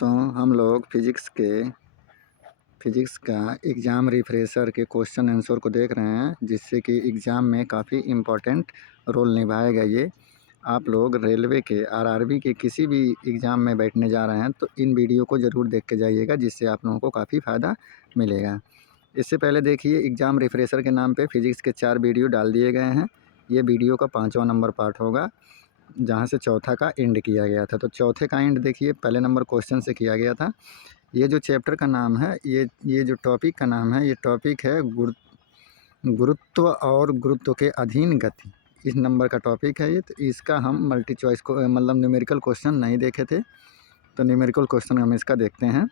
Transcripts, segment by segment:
दोस्तों, हम लोग फिज़िक्स का एग्ज़ाम रिफ्रेशर के क्वेश्चन आंसर को देख रहे हैं, जिससे कि एग्ज़ाम में काफ़ी इम्पोर्टेंट रोल निभाएगा ये। आप लोग रेलवे के आरआरबी के किसी भी एग्ज़ाम में बैठने जा रहे हैं तो इन वीडियो को ज़रूर देख के जाइएगा, जिससे आप लोगों को काफ़ी फ़ायदा मिलेगा। इससे पहले देखिए, एग्ज़ाम रिफ्रेशर के नाम पे फ़िज़िक्स के 4 वीडियो डाल दिए गए हैं। ये वीडियो का 5वां नंबर पार्ट होगा, जहाँ से चौथा का एंड किया गया था। तो चौथे का एंड देखिए, पहले नंबर क्वेश्चन से किया गया था। ये जो चैप्टर का नाम है, ये जो टॉपिक का नाम है, ये टॉपिक है गुरुत्व और गुरुत्व के अधीन गति। इस नंबर का टॉपिक है ये। तो इसका हम मल्टी चॉइस को मतलब न्यूमेरिकल क्वेश्चन नहीं देखे थे, तो न्यूमेरिकल क्वेश्चन हम इसका देखते हैं।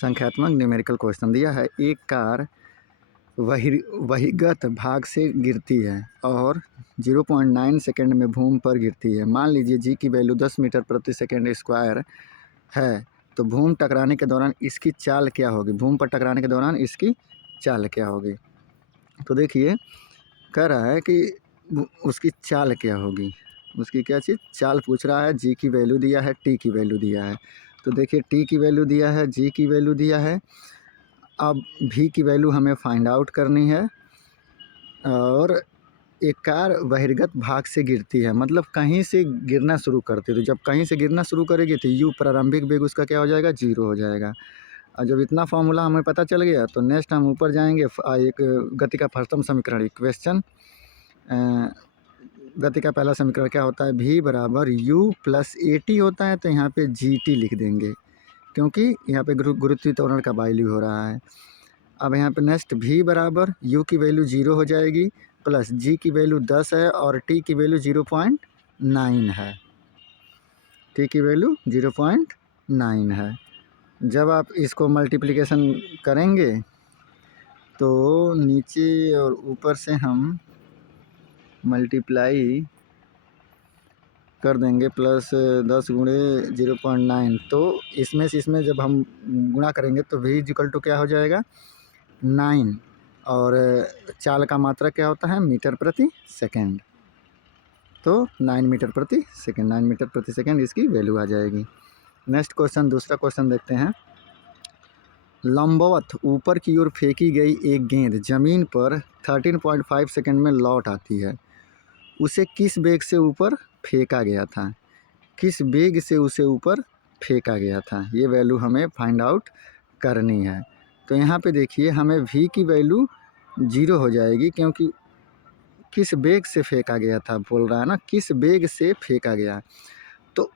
संख्यात्मक न्यूमेरिकल क्वेश्चन दिया है, एक कार वहीगत भाग से गिरती है और 0.9 सेकंड में भूमि पर गिरती है। मान लीजिए जी की वैल्यू 10 मीटर प्रति सेकंड स्क्वायर है, तो भूमि टकराने के दौरान इसकी चाल क्या होगी? भूमि पर टकराने के दौरान इसकी चाल क्या होगी? तो देखिए, कह रहा है कि उसकी चाल क्या होगी, उसकी क्या चीज़ चाल पूछ रहा है। जी की वैल्यू दिया है, टी की वैल्यू दिया है। तो देखिए, टी की वैल्यू दिया है, जी की वैल्यू दिया है। अब भी की वैल्यू हमें फाइंड आउट करनी है। और एक कार बहिर्गत भाग से गिरती है, मतलब कहीं से गिरना शुरू करती है। तो जब कहीं से गिरना शुरू करेगी तो यू प्रारंभिक वेग उसका क्या हो जाएगा? 0 हो जाएगा। और जब इतना फॉर्मूला हमें पता चल गया तो नेक्स्ट हम ऊपर जाएंगे। एक गति का प्रथम समीकरण इक्वेशन, गति का पहला समीकरण क्या होता है? v बराबर u प्लस ए टी होता है। तो यहाँ पे जी टी लिख देंगे, क्योंकि यहाँ पे गुरुत्वीय त्वरण का वैल्यू हो रहा है। अब यहाँ पे नेक्स्ट v बराबर u की वैल्यू 0 हो जाएगी, प्लस g की वैल्यू 10 है और t की वैल्यू 0.9 है। t की वैल्यू 0.9 है। जब आप इसको मल्टीप्लिकेशन करेंगे तो नीचे और ऊपर से हम मल्टीप्लाई कर देंगे, प्लस 10 गुणे 0.9। तो इसमें से इसमें जब हम गुणा करेंगे तो v इक्वल टू क्या हो जाएगा? 9। और चाल का मात्रा क्या होता है? मीटर प्रति सेकंड। तो 9 मीटर प्रति सेकंड, 9 मीटर प्रति सेकंड इसकी वैल्यू आ जाएगी। नेक्स्ट क्वेश्चन, दूसरा क्वेश्चन देखते हैं। लंबवत ऊपर की ओर फेंकी गई एक गेंद जमीन पर 13.5 सेकंड में लौट आती है। उसे किस वेग से ऊपर फेंका गया था? किस वेग से उसे ऊपर फेंका गया था, ये वैल्यू हमें फाइंड आउट करनी है। तो यहाँ पे देखिए, हमें v की वैल्यू 0 हो जाएगी, क्योंकि किस वेग से फेंका गया था बोल रहा है ना, किस वेग से फेंका गया। तो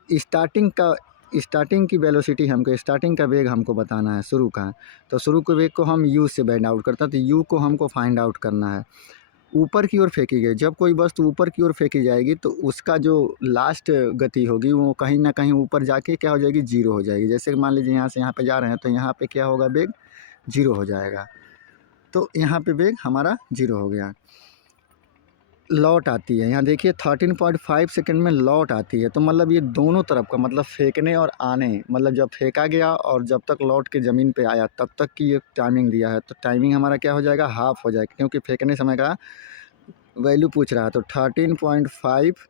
स्टार्टिंग की वेलोसिटी हमको, स्टार्टिंग का वेग हमको बताना है, शुरू का। तो शुरू के वेग को हम u से फाइंड आउट करते हैं। तो u को हमको फाइंड आउट करना है। ऊपर की ओर फेंकी गई, जब कोई वस्तु ऊपर की ओर फेंकी जाएगी तो उसका जो लास्ट गति होगी वो कहीं ना कहीं ऊपर जाके क्या हो जाएगी? 0 हो जाएगी। जैसे मान लीजिए यहाँ से यहाँ पे जा रहे हैं, तो यहाँ पे क्या होगा? वेग 0 हो जाएगा। तो यहाँ पे वेग हमारा 0 हो गया। लौट आती है, यहाँ देखिए 13.5 सेकंड में लौट आती है। तो मतलब ये दोनों तरफ का, मतलब फेंकने और आने, मतलब जब फेंका गया और जब तक लौट के ज़मीन पे आया तब तक की एक टाइमिंग दिया है। तो टाइमिंग हमारा क्या हो जाएगा? हाफ हो जाएगा, क्योंकि फेंकने समय का वैल्यू पूछ रहा है। तो 13.5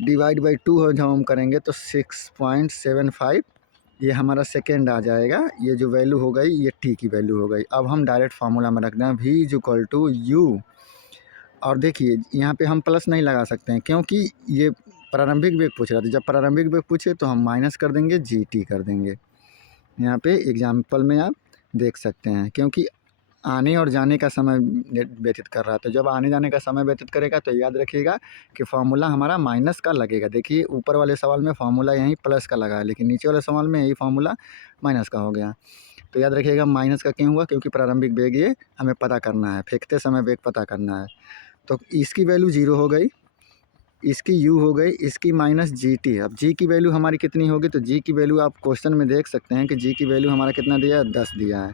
डिवाइड बाई 2 हो, जब हम करेंगे तो 6.75 ये हमारा सेकेंड आ जाएगा। ये जो वैल्यू हो गई ये टी की वैल्यू हो गई। अब हम डायरेक्ट फार्मूला में रख दें, v is equal to u. और देखिए, यहाँ पे हम प्लस नहीं लगा सकते हैं, क्योंकि ये प्रारंभिक वेग पूछ रहा था। जब प्रारंभिक वेग पूछे तो हम माइनस कर देंगे, जी टी कर देंगे। यहाँ पे एग्जाम्पल में आप देख सकते हैं, क्योंकि आने और जाने का समय व्यतीत कर रहा है। तो जब आने जाने का समय व्यतीत करेगा तो याद रखिएगा कि फार्मूला हमारा माइनस का लगेगा। देखिए, ऊपर वाले सवाल में फार्मूला यहीं प्लस का लगा है, लेकिन नीचे वाले सवाल में यही फार्मूला माइनस का हो गया। तो याद रखिएगा माइनस का क्यों हुआ? क्योंकि प्रारंभिक वेग ये हमें पता करना है, फेंकते समय वेग पता करना है। तो इसकी वैल्यू 0 हो गई, इसकी u हो गई, इसकी माइनस जी टी। अब g की वैल्यू हमारी कितनी होगी? तो g की वैल्यू आप क्वेश्चन में देख सकते हैं कि g की वैल्यू हमारा कितना दिया है? 10 दिया है।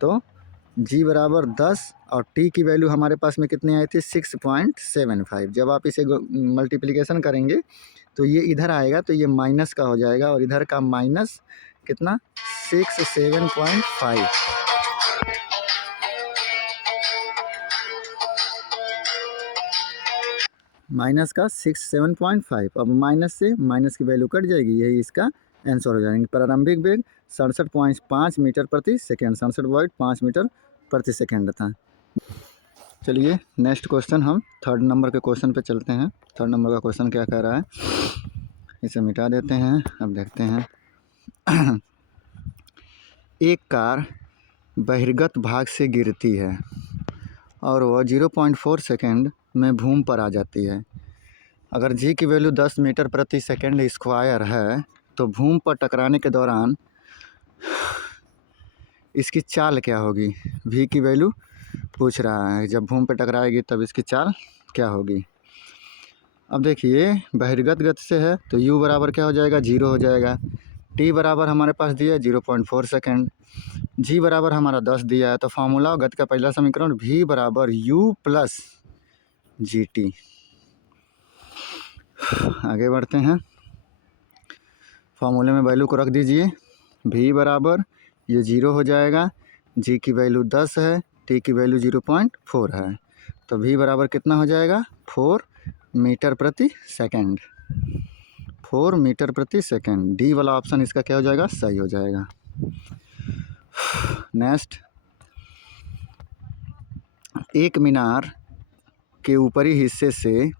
तो g बराबर 10 और t की वैल्यू हमारे पास में कितनी आई थी? 6.75। जब आप इसे मल्टीप्लिकेशन करेंगे तो ये इधर आएगा, तो ये माइनस का हो जाएगा, और इधर का माइनस कितना? 67.5। माइनस का 67.5। अब माइनस से माइनस की वैल्यू कट जाएगी, यही इसका आंसर हो जाएंगे। प्रारंभिक वेग 67.5 मीटर प्रति सेकेंड, 67.5 मीटर प्रति सेकेंड था। चलिए नेक्स्ट क्वेश्चन, हम थर्ड नंबर के क्वेश्चन पे चलते हैं। थर्ड नंबर का क्वेश्चन क्या कह रहा है, इसे मिटा देते हैं। अब देखते हैं एक कार बहिर्गत भाग से गिरती है और वह 0.4 सेकेंड में भूमि पर आ जाती है। अगर जी की वैल्यू 10 मीटर प्रति सेकेंड स्क्वायर है तो भूमि पर टकराने के दौरान इसकी चाल क्या होगी। वी की वैल्यू पूछ रहा है, जब भूमि पर टकराएगी तब इसकी चाल क्या होगी। अब देखिए बहिर्गत गति से है तो u बराबर क्या हो जाएगा, 0 हो जाएगा। t बराबर हमारे पास दिया है 0.4 सेकेंड। g बराबर हमारा 10 दिया है, तो फार्मूला गति का पहला समीकरण v बराबर u प्लस जी टी। आगे बढ़ते हैं, फार्मूले में वैल्यू को रख दीजिए। v बराबर ये 0 हो जाएगा, g की वैल्यू 10 है, t की वैल्यू 0.4 है, तो v बराबर कितना हो जाएगा, 4 मीटर प्रति सेकेंड। 4 मीटर प्रति सेकेंड, डी वाला ऑप्शन इसका क्या हो जाएगा, सही हो जाएगा। नेक्स्ट, एक मीनार के ऊपरी हिस्से से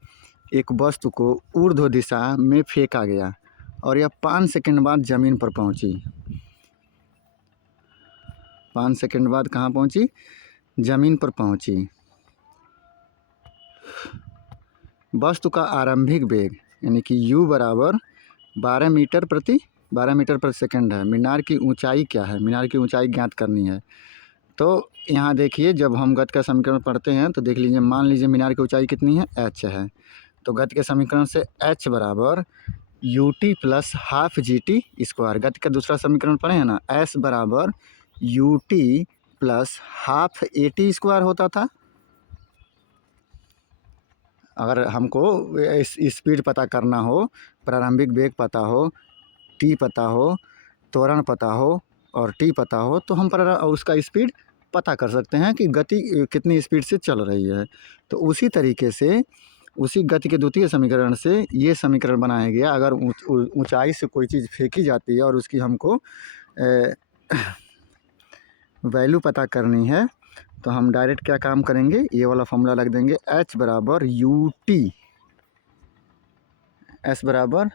एक वस्तु को ऊर्ध्व दिशा में फेंका गया और यह 5 सेकंड बाद ज़मीन पर पहुंची। 5 सेकंड बाद कहाँ पहुंची, ज़मीन पर पहुंची। वस्तु का आरंभिक वेग यानी कि u बराबर 12 मीटर प्रति सेकंड है। मीनार की ऊंचाई क्या है, मीनार की ऊंचाई ज्ञात करनी है। तो यहाँ देखिए जब हम गति का समीकरण पढ़ते हैं तो देख लीजिए, मान लीजिए मीनार की ऊंचाई कितनी है, h है। तो गति के समीकरण से h बराबर U T plus half G T square. गति का दूसरा समीकरण पढ़े हैं ना, s बराबर U T plus half A T square होता था। अगर हमको स्पीड पता करना हो, प्रारंभिक वेग पता हो, टी पता हो, त्वरण पता हो और टी पता हो, तो हम उसका स्पीड पता कर सकते हैं कि गति कितनी स्पीड से चल रही है। तो उसी तरीके से उसी गति के द्वितीय समीकरण से ये समीकरण बनाया गया। अगर ऊंचाई से कोई चीज़ फेंकी जाती है और उसकी हमको वैल्यू पता करनी है तो हम डायरेक्ट क्या काम करेंगे, ये वाला फॉर्मूला लग देंगे, h बराबर यू टी, s बराबर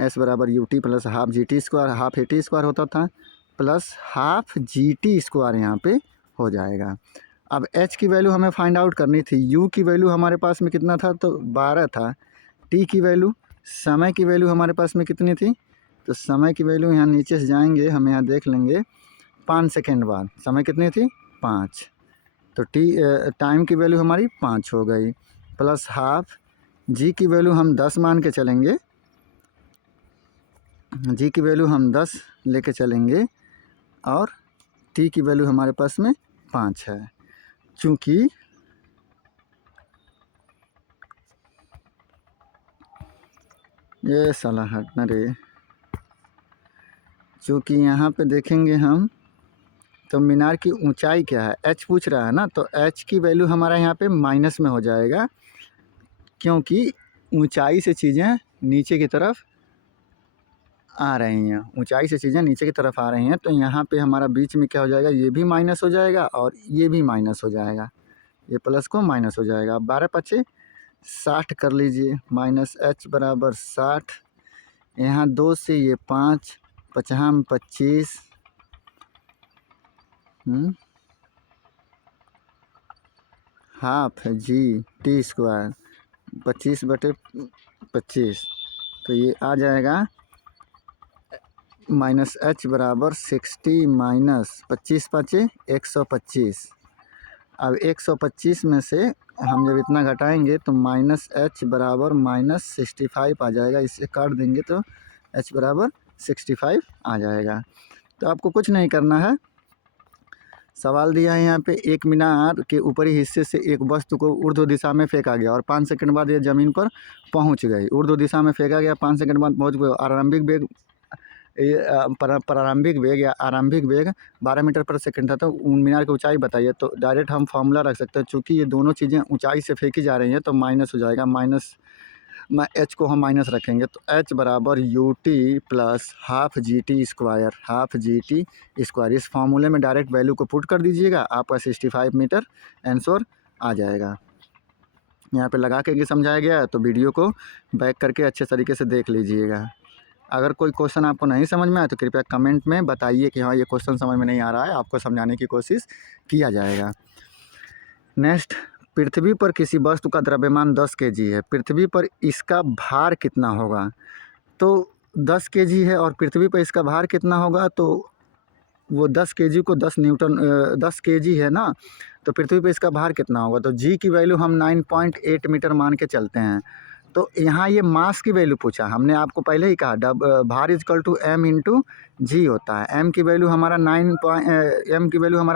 s बराबर U T plus half G T square, half A T square होता था, plus half G T square यहाँ पे हो जाएगा। अब h की वैल्यू हमें फाइंड आउट करनी थी। u की वैल्यू हमारे पास में कितना था, तो 12 था। t की वैल्यू, समय की वैल्यू हमारे पास में कितनी थी, तो समय की वैल्यू यहाँ नीचे से जाएंगे, हम यहाँ देख लेंगे 5 सेकेंड बाद समय कितनी थी, 5। तो टाइम की वैल्यू हमारी 5 हो गई, प्लस हाफ जी की वैल्यू हम 10 मान के चलेंगे, जी की वैल्यू हम 10 लेके चलेंगे और टी की वैल्यू हमारे पास में 5 है। चूँकि ये साला हटना रे, चूँकि यहाँ पे देखेंगे हम तो मीनार की ऊंचाई क्या है, h पूछ रहा है ना, तो h की वैल्यू हमारा यहाँ पे माइनस में हो जाएगा, क्योंकि ऊंचाई से चीज़ें नीचे की तरफ आ रही हैं, ऊंचाई से चीज़ें नीचे की तरफ आ रही हैं। तो यहाँ पे हमारा बीच में क्या हो जाएगा, ये भी माइनस हो जाएगा और ये भी माइनस हो जाएगा, ये प्लस को माइनस हो जाएगा। 12 पचे 60 कर लीजिए, माइनस h बराबर 60, यहाँ 2 से ये 5, 5 में 25, हाफ जी टी स्क्वायर 25/25, तो ये आ जाएगा माइनस h बराबर 60 माइनस 25 5 125। अब 125 में से हम जब इतना घटाएंगे तो माइनस h बराबर माइनस 65 आ जाएगा, इससे काट देंगे तो h बराबर 65 आ जाएगा। तो आपको कुछ नहीं करना है, सवाल दिया है यहाँ पे, एक मीनार के ऊपरी हिस्से से एक वस्तु को ऊर्ध्व दिशा में फेंका गया और 5 सेकंड बाद यह ज़मीन पर पहुँच गई। ऊर्ध्व दिशा में फेंका गया, 5 सेकंड बाद पहुँच गए। प्रारंभिक वेग या आरंभिक वेग 12 मीटर पर सेकंड था। तो मीनार की ऊंचाई बताइए, तो डायरेक्ट हम फार्मूला रख सकते हैं। चूँकि ये दोनों चीज़ें ऊंचाई से फेंकी जा रही हैं तो माइनस हो जाएगा, माइनस एच को हम माइनस रखेंगे तो एच बराबर U T plus half G T square, half G T square. इस फार्मूले में डायरेक्ट वैल्यू को पुट कर दीजिएगा, आपका 65 मीटर आंसर आ जाएगा। यहाँ पे लगा के समझाया गया है, तो वीडियो को बैक करके अच्छे तरीके से देख लीजिएगा। अगर कोई क्वेश्चन आपको नहीं समझ में आए तो कृपया कमेंट में बताइए कि हाँ ये क्वेश्चन समझ में नहीं आ रहा है, आपको समझाने की कोशिश किया जाएगा। नेक्स्ट, पृथ्वी पर किसी वस्तु का द्रव्यमान 10 kg है, पृथ्वी पर इसका भार कितना होगा? तो 10 kg है और पृथ्वी पर इसका भार कितना होगा, तो वो 10 kg को 10 न्यूटन 10 kg है ना, तो पृथ्वी पर इसका भार कितना होगा? तो जी की वैल्यू हम 9.8 मीटर मान के चलते हैं। तो यहाँ ये मास की वैल्यू पूछा, हमने आपको पहले ही कहा भार इजकल टू एम इंटू जी होता है। एम की वैल्यू हमारा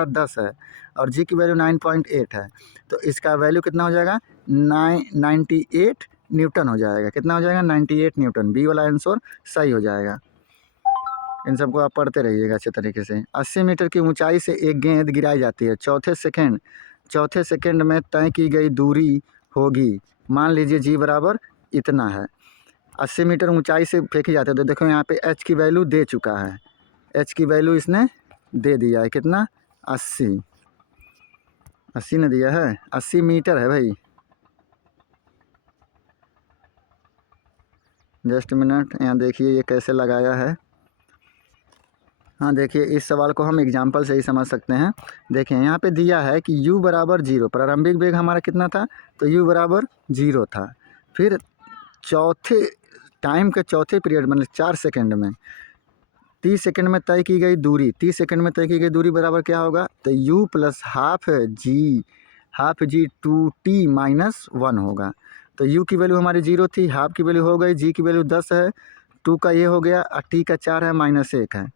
10 है और जी की वैल्यू 9.8 है, तो इसका वैल्यू कितना हो जाएगा? 98 न्यूटन हो जाएगा। कितना हो जाएगा? 98 न्यूटन। बी वाला आंसर सही हो जाएगा। इन सबको आप पढ़ते रहिएगा अच्छे तरीके से। 80 मीटर की ऊंचाई से एक गेंद गिराई जाती है, चौथे सेकंड में तय की गई दूरी होगी, मान लीजिए जी बराबर इतना है। 80 मीटर ऊंचाई से फेंकी जाती है, तो देखो यहाँ पे एच की वैल्यू दे चुका है, एच की वैल्यू इसने दे दिया है। कितना? 80 ने दिया है, 80 मीटर है भाई। जस्ट मिनट, यहाँ देखिए ये कैसे लगाया है। हाँ देखिए, इस सवाल को हम एग्जाम्पल से ही समझ सकते हैं। देखिए यहाँ पे दिया है कि u बराबर 0, प्रारंभिक वेग हमारा कितना था? तो u बराबर 0 था। फिर टाइम के चौथे पीरियड मतलब 4 सेकंड में 30 सेकंड में तय की गई दूरी, 30 सेकंड में तय की गई दूरी बराबर क्या होगा? तो u प्लस हाफ जी 2t माइनस 1 होगा। तो u की वैल्यू हमारी 0 थी, हाफ की वैल्यू हो गई, जी की वैल्यू 10 है, 2 का ये हो गया और t का 4 है, -1 है।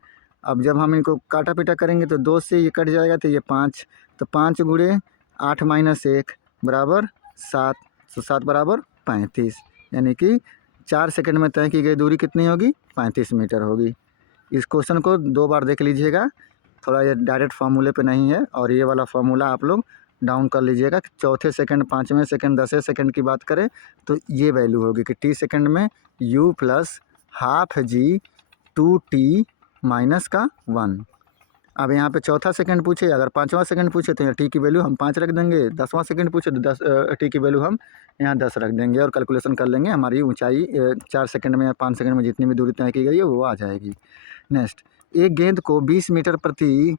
अब जब हम इनको काटा पीटा करेंगे तो 2 से ये कट जाएगा, तो ये 5, तो 5 गुणे 8 माइनस 1 बराबर 7, तो 7 बराबर 35, यानी कि 4 सेकंड में तय की गई दूरी कितनी होगी? 35 मीटर होगी। इस क्वेश्चन को 2 बार देख लीजिएगा, थोड़ा ये डायरेक्ट फार्मूले पे नहीं है, और ये वाला फार्मूला आप लोग डाउन कर लीजिएगा। चौथे सेकंड, 5वें सेकंड, 10वें सेकंड की बात करें तो ये वैल्यू होगी कि टी सेकंड में u प्लस हाफ जी 2t माइनस का 1। अब यहाँ पे चौथा सेकंड पूछे, अगर 5वां सेकंड पूछे तो यहाँ टी की वैल्यू हम 5 रख देंगे, 10वां सेकंड पूछे तो 10 टी की वैल्यू हम यहाँ 10 रख देंगे और कैलकुलेशन कर लेंगे, हमारी ऊंचाई 4 सेकंड में या 5 सेकंड में जितनी भी दूरी तय की गई है वो आ जाएगी। नेक्स्ट, एक गेंद को 20 मीटर प्रति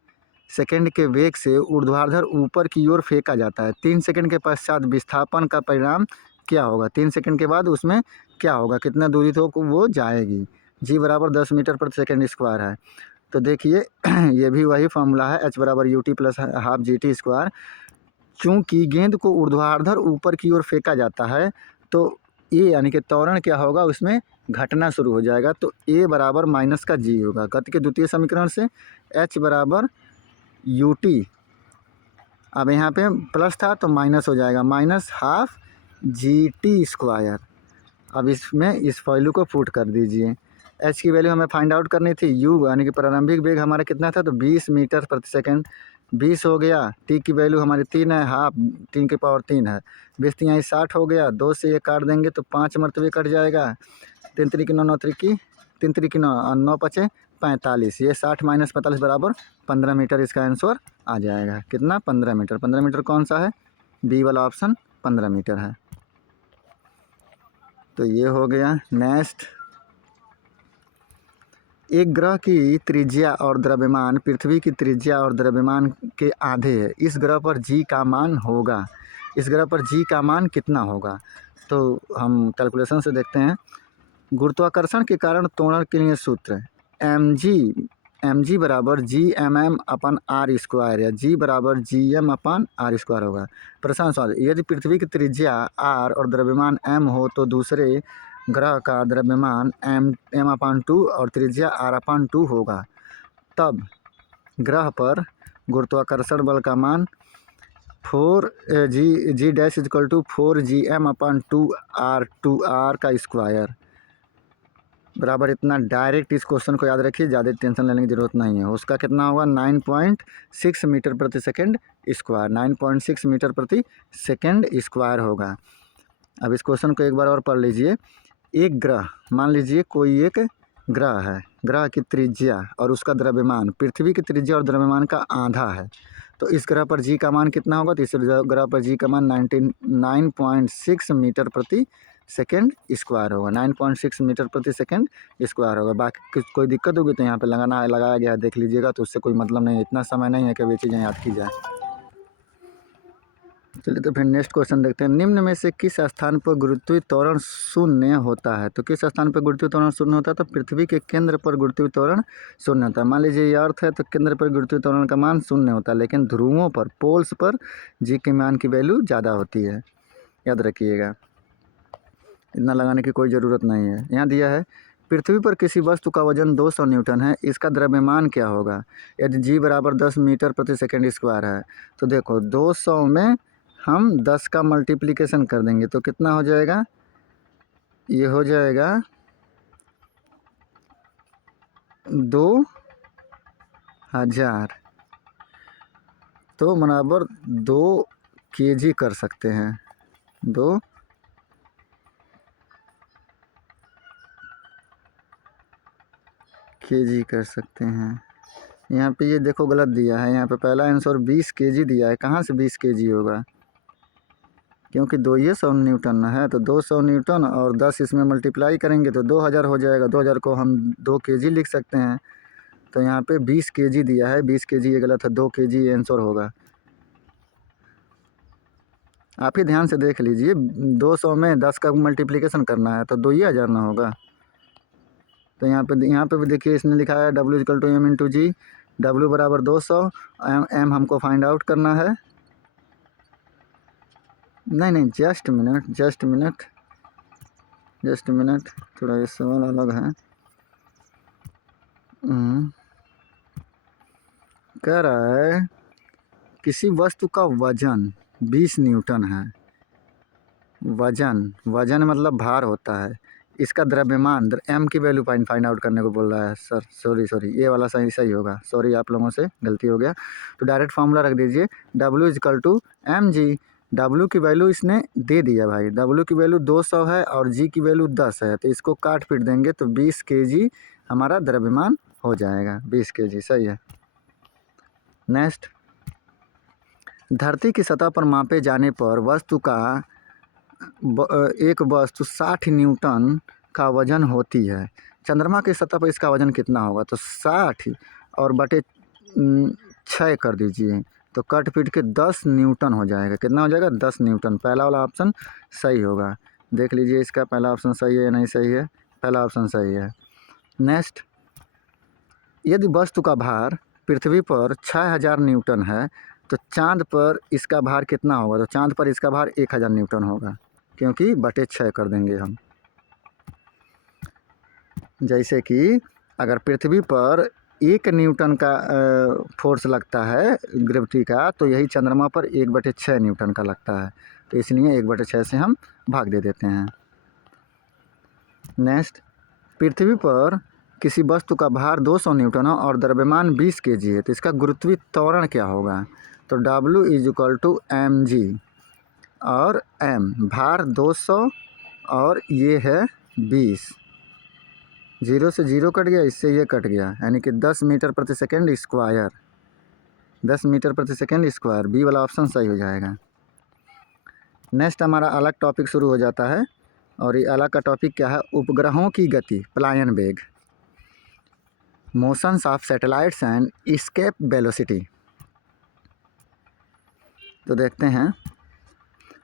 सेकंड के वेग से ऊर्ध्वाधर ऊपर की ओर फेंका जाता है। 3 सेकंड के पश्चात विस्थापन का परिणाम क्या होगा? 3 सेकंड के बाद उसमें क्या होगा? कितना दूरी तो वो जाएगी? जी बराबर 10 मीटर प्रति सेकंड स्क्वायर है। तो देखिए ये भी वही फार्मूला है, एच बराबर U T plus half G T square. चूँकि गेंद को ऊर्ध्वाधर ऊपर की ओर फेंका जाता है तो ए यानी कि त्वरण क्या होगा? उसमें घटना शुरू हो जाएगा, तो ए बराबर माइनस का जी होगा। गति के द्वितीय समीकरण से एच बराबर यू टी, अब यहाँ पे प्लस था तो माइनस हो जाएगा, minus half G T square. अब इसमें इस वैल्यू को पुट कर दीजिए। एच की वैल्यू हमें फाइंड आउट करनी थी, यू यानी कि प्रारंभिक वेग हमारा कितना था? तो 20 मीटर प्रति सेकंड, 20 हो गया। टी की वैल्यू हमारी 3 है, हाफ 3 की पावर 3 है, 20 3 यहाँ 60 हो गया। 2 से ये काट देंगे तो 5 मरतबे कट जाएगा, 3 3 9 9 3 3 9 9 5 45, ये 60 माइनस 45 बराबर 15 मीटर इसका आंसर आ जाएगा। कितना? 15 मीटर। 15 मीटर कौन सा है? बी वाला ऑप्शन 15 मीटर है। तो ये हो गया। नेक्स्ट, एक ग्रह की त्रिज्या और द्रव्यमान पृथ्वी की त्रिज्या और द्रव्यमान के आधे है, इस ग्रह पर जी का मान होगा, इस ग्रह पर जी का मान कितना होगा? तो हम कैलकुलेशन से देखते हैं। गुरुत्वाकर्षण के कारण त्वरण के लिए सूत्र एम जी बराबर G M M upon R square या जी बराबर G M upon R square होगा। प्रश्न सवाल, यदि पृथ्वी की त्रिज्या आर और द्रव्यमान एम हो तो दूसरे ग्रह का द्रव्यमान एम अपान 2 और त्रिज्या आर अपान 2 होगा, तब ग्रह पर गुरुत्वाकर्षण बल का मान 4 G dash equal to 4 GM upon 2 R का स्क्वायर बराबर इतना। डायरेक्ट इस क्वेश्चन को याद रखिए, ज़्यादा टेंशन लेने की ज़रूरत नहीं है। उसका कितना होगा? 9.6 मीटर प्रति सेकंड स्क्वायर, 9.6 मीटर प्रति सेकंड स्क्वायर होगा। अब इस क्वेश्चन को एक बार और पढ़ लीजिए। एक ग्रह, मान लीजिए कोई एक ग्रह है, ग्रह की त्रिज्या और उसका द्रव्यमान पृथ्वी की त्रिज्या और द्रव्यमान का आधा है, तो इस ग्रह पर जी का मान कितना होगा? तो इस ग्रह पर जी का मान 9.6 मीटर प्रति सेकेंड स्क्वायर होगा। 9.6 मीटर प्रति सेकेंड स्क्वायर होगा। बाकी कोई दिक्कत होगी तो यहाँ पे लगाया गया है, देख लीजिएगा, तो उससे कोई मतलब नहीं है, इतना समय नहीं है कि ये चीज़ें याद की जाए। चलिए तो फिर नेक्स्ट क्वेश्चन देखते हैं। निम्न में से किस स्थान पर गुरुत्वीय त्वरण शून्य होता है? तो किस स्थान पर गुरुत्वीय त्वरण शून्य होता है? तो पृथ्वी के केंद्र पर गुरुत्वीय त्वरण शून्य होता है। मान लीजिए ये अर्थ है, तो केंद्र पर गुरुत्वीय त्वरण का मान शून्य होता है, लेकिन ध्रुवों पर, पोल्स पर जी के मान की वैल्यू ज़्यादा होती है, याद रखिएगा, इतना लगाने की कोई ज़रूरत नहीं है। यहाँ दिया है पृथ्वी पर किसी वस्तु का वजन 200 न्यूटन है, इसका द्रव्यमान क्या होगा यदि जी बराबर 10 मीटर प्रति सेकेंड स्क्वायर है? तो देखो 200 में हम 10 का मल्टीप्लिकेशन कर देंगे तो कितना हो जाएगा? ये हो जाएगा 2000, तो बराबर 2 kg कर सकते हैं, 2 kg कर सकते हैं। यहाँ पे ये देखो गलत दिया है, यहाँ पे पहला आंसर 20 kg दिया है। कहाँ से 20 kg होगा? क्योंकि 200 न्यूटन है, तो 200 न्यूटन और 10 इसमें मल्टीप्लाई करेंगे तो 2000 हो जाएगा। 2000 को हम 2 kg लिख सकते हैं, तो यहाँ पे 20 kg दिया है, 20 kg ये गलत है, 2 kg आंसर होगा। आप ही ध्यान से देख लीजिए, 200 में 10 का मल्टीप्लिकेशन करना है तो 2000 ना होगा। तो यहाँ पे भी देखिए इसने लिखा है W=m/g, W बराबर 200, m हमको फाइंड आउट करना है। नहीं, जस्ट मिनट, थोड़ा ये सवाल अलग है। कह रहा है किसी वस्तु का वजन 20 न्यूटन है, वजन मतलब भार होता है, इसका द्रव्यमान एम की वैल्यू फाइंड आउट करने को बोल रहा है। सर सॉरी, ये वाला सही होगा, सॉरी आप लोगों से गलती हो गया। तो डायरेक्ट फार्मूला रख दीजिए, W=mg। W की वैल्यू इसने दे दिया भाई, W की वैल्यू 200 है और G की वैल्यू 10 है, तो इसको काट पीट देंगे तो 20 kg हमारा द्रव्यमान हो जाएगा, 20 kg सही है। नेक्स्ट, धरती की सतह पर मापे जाने पर वस्तु का एक वस्तु 60 न्यूटन का वजन होती है, चंद्रमा की सतह पर इसका वजन कितना होगा? तो 60 और बटे 6 कर दीजिए, तो कट पीट के 10 न्यूटन हो जाएगा। कितना हो जाएगा? 10 न्यूटन। पहला वाला ऑप्शन सही होगा। देख लीजिए इसका पहला ऑप्शन सही है या नहीं सही है? पहला ऑप्शन सही है। नेक्स्ट, यदि वस्तु का भार पृथ्वी पर 6000 न्यूटन है, तो चांद पर इसका भार कितना होगा? तो चांद पर इसका भार 1000 न्यूटन होगा, क्योंकि बटे 6 कर देंगे हम। जैसे कि अगर पृथ्वी पर 1 न्यूटन का फोर्स लगता है ग्रेविटी का, तो यही चंद्रमा पर 1/6 न्यूटन का लगता है, तो इसलिए 1/6 से हम भाग दे देते हैं। नेक्स्ट, पृथ्वी पर किसी वस्तु का भार 200 न्यूटन है और द्रव्यमान 20 kg है, तो इसका गुरुत्वीय त्वरण क्या होगा? तो W=mg और m, भार 200 और ये है 20, 0 से 0 कट गया, इससे ये कट गया, यानी कि 10 मीटर प्रति सेकेंड स्क्वायर, 10 मीटर प्रति सेकेंड स्क्वायर, बी वाला ऑप्शन सही हो जाएगा। नेक्स्ट हमारा अलग टॉपिक शुरू हो जाता है, और ये अलग का टॉपिक क्या है? उपग्रहों की गति, पलायन वेग, motions of satellites and escape velocity. तो देखते हैं,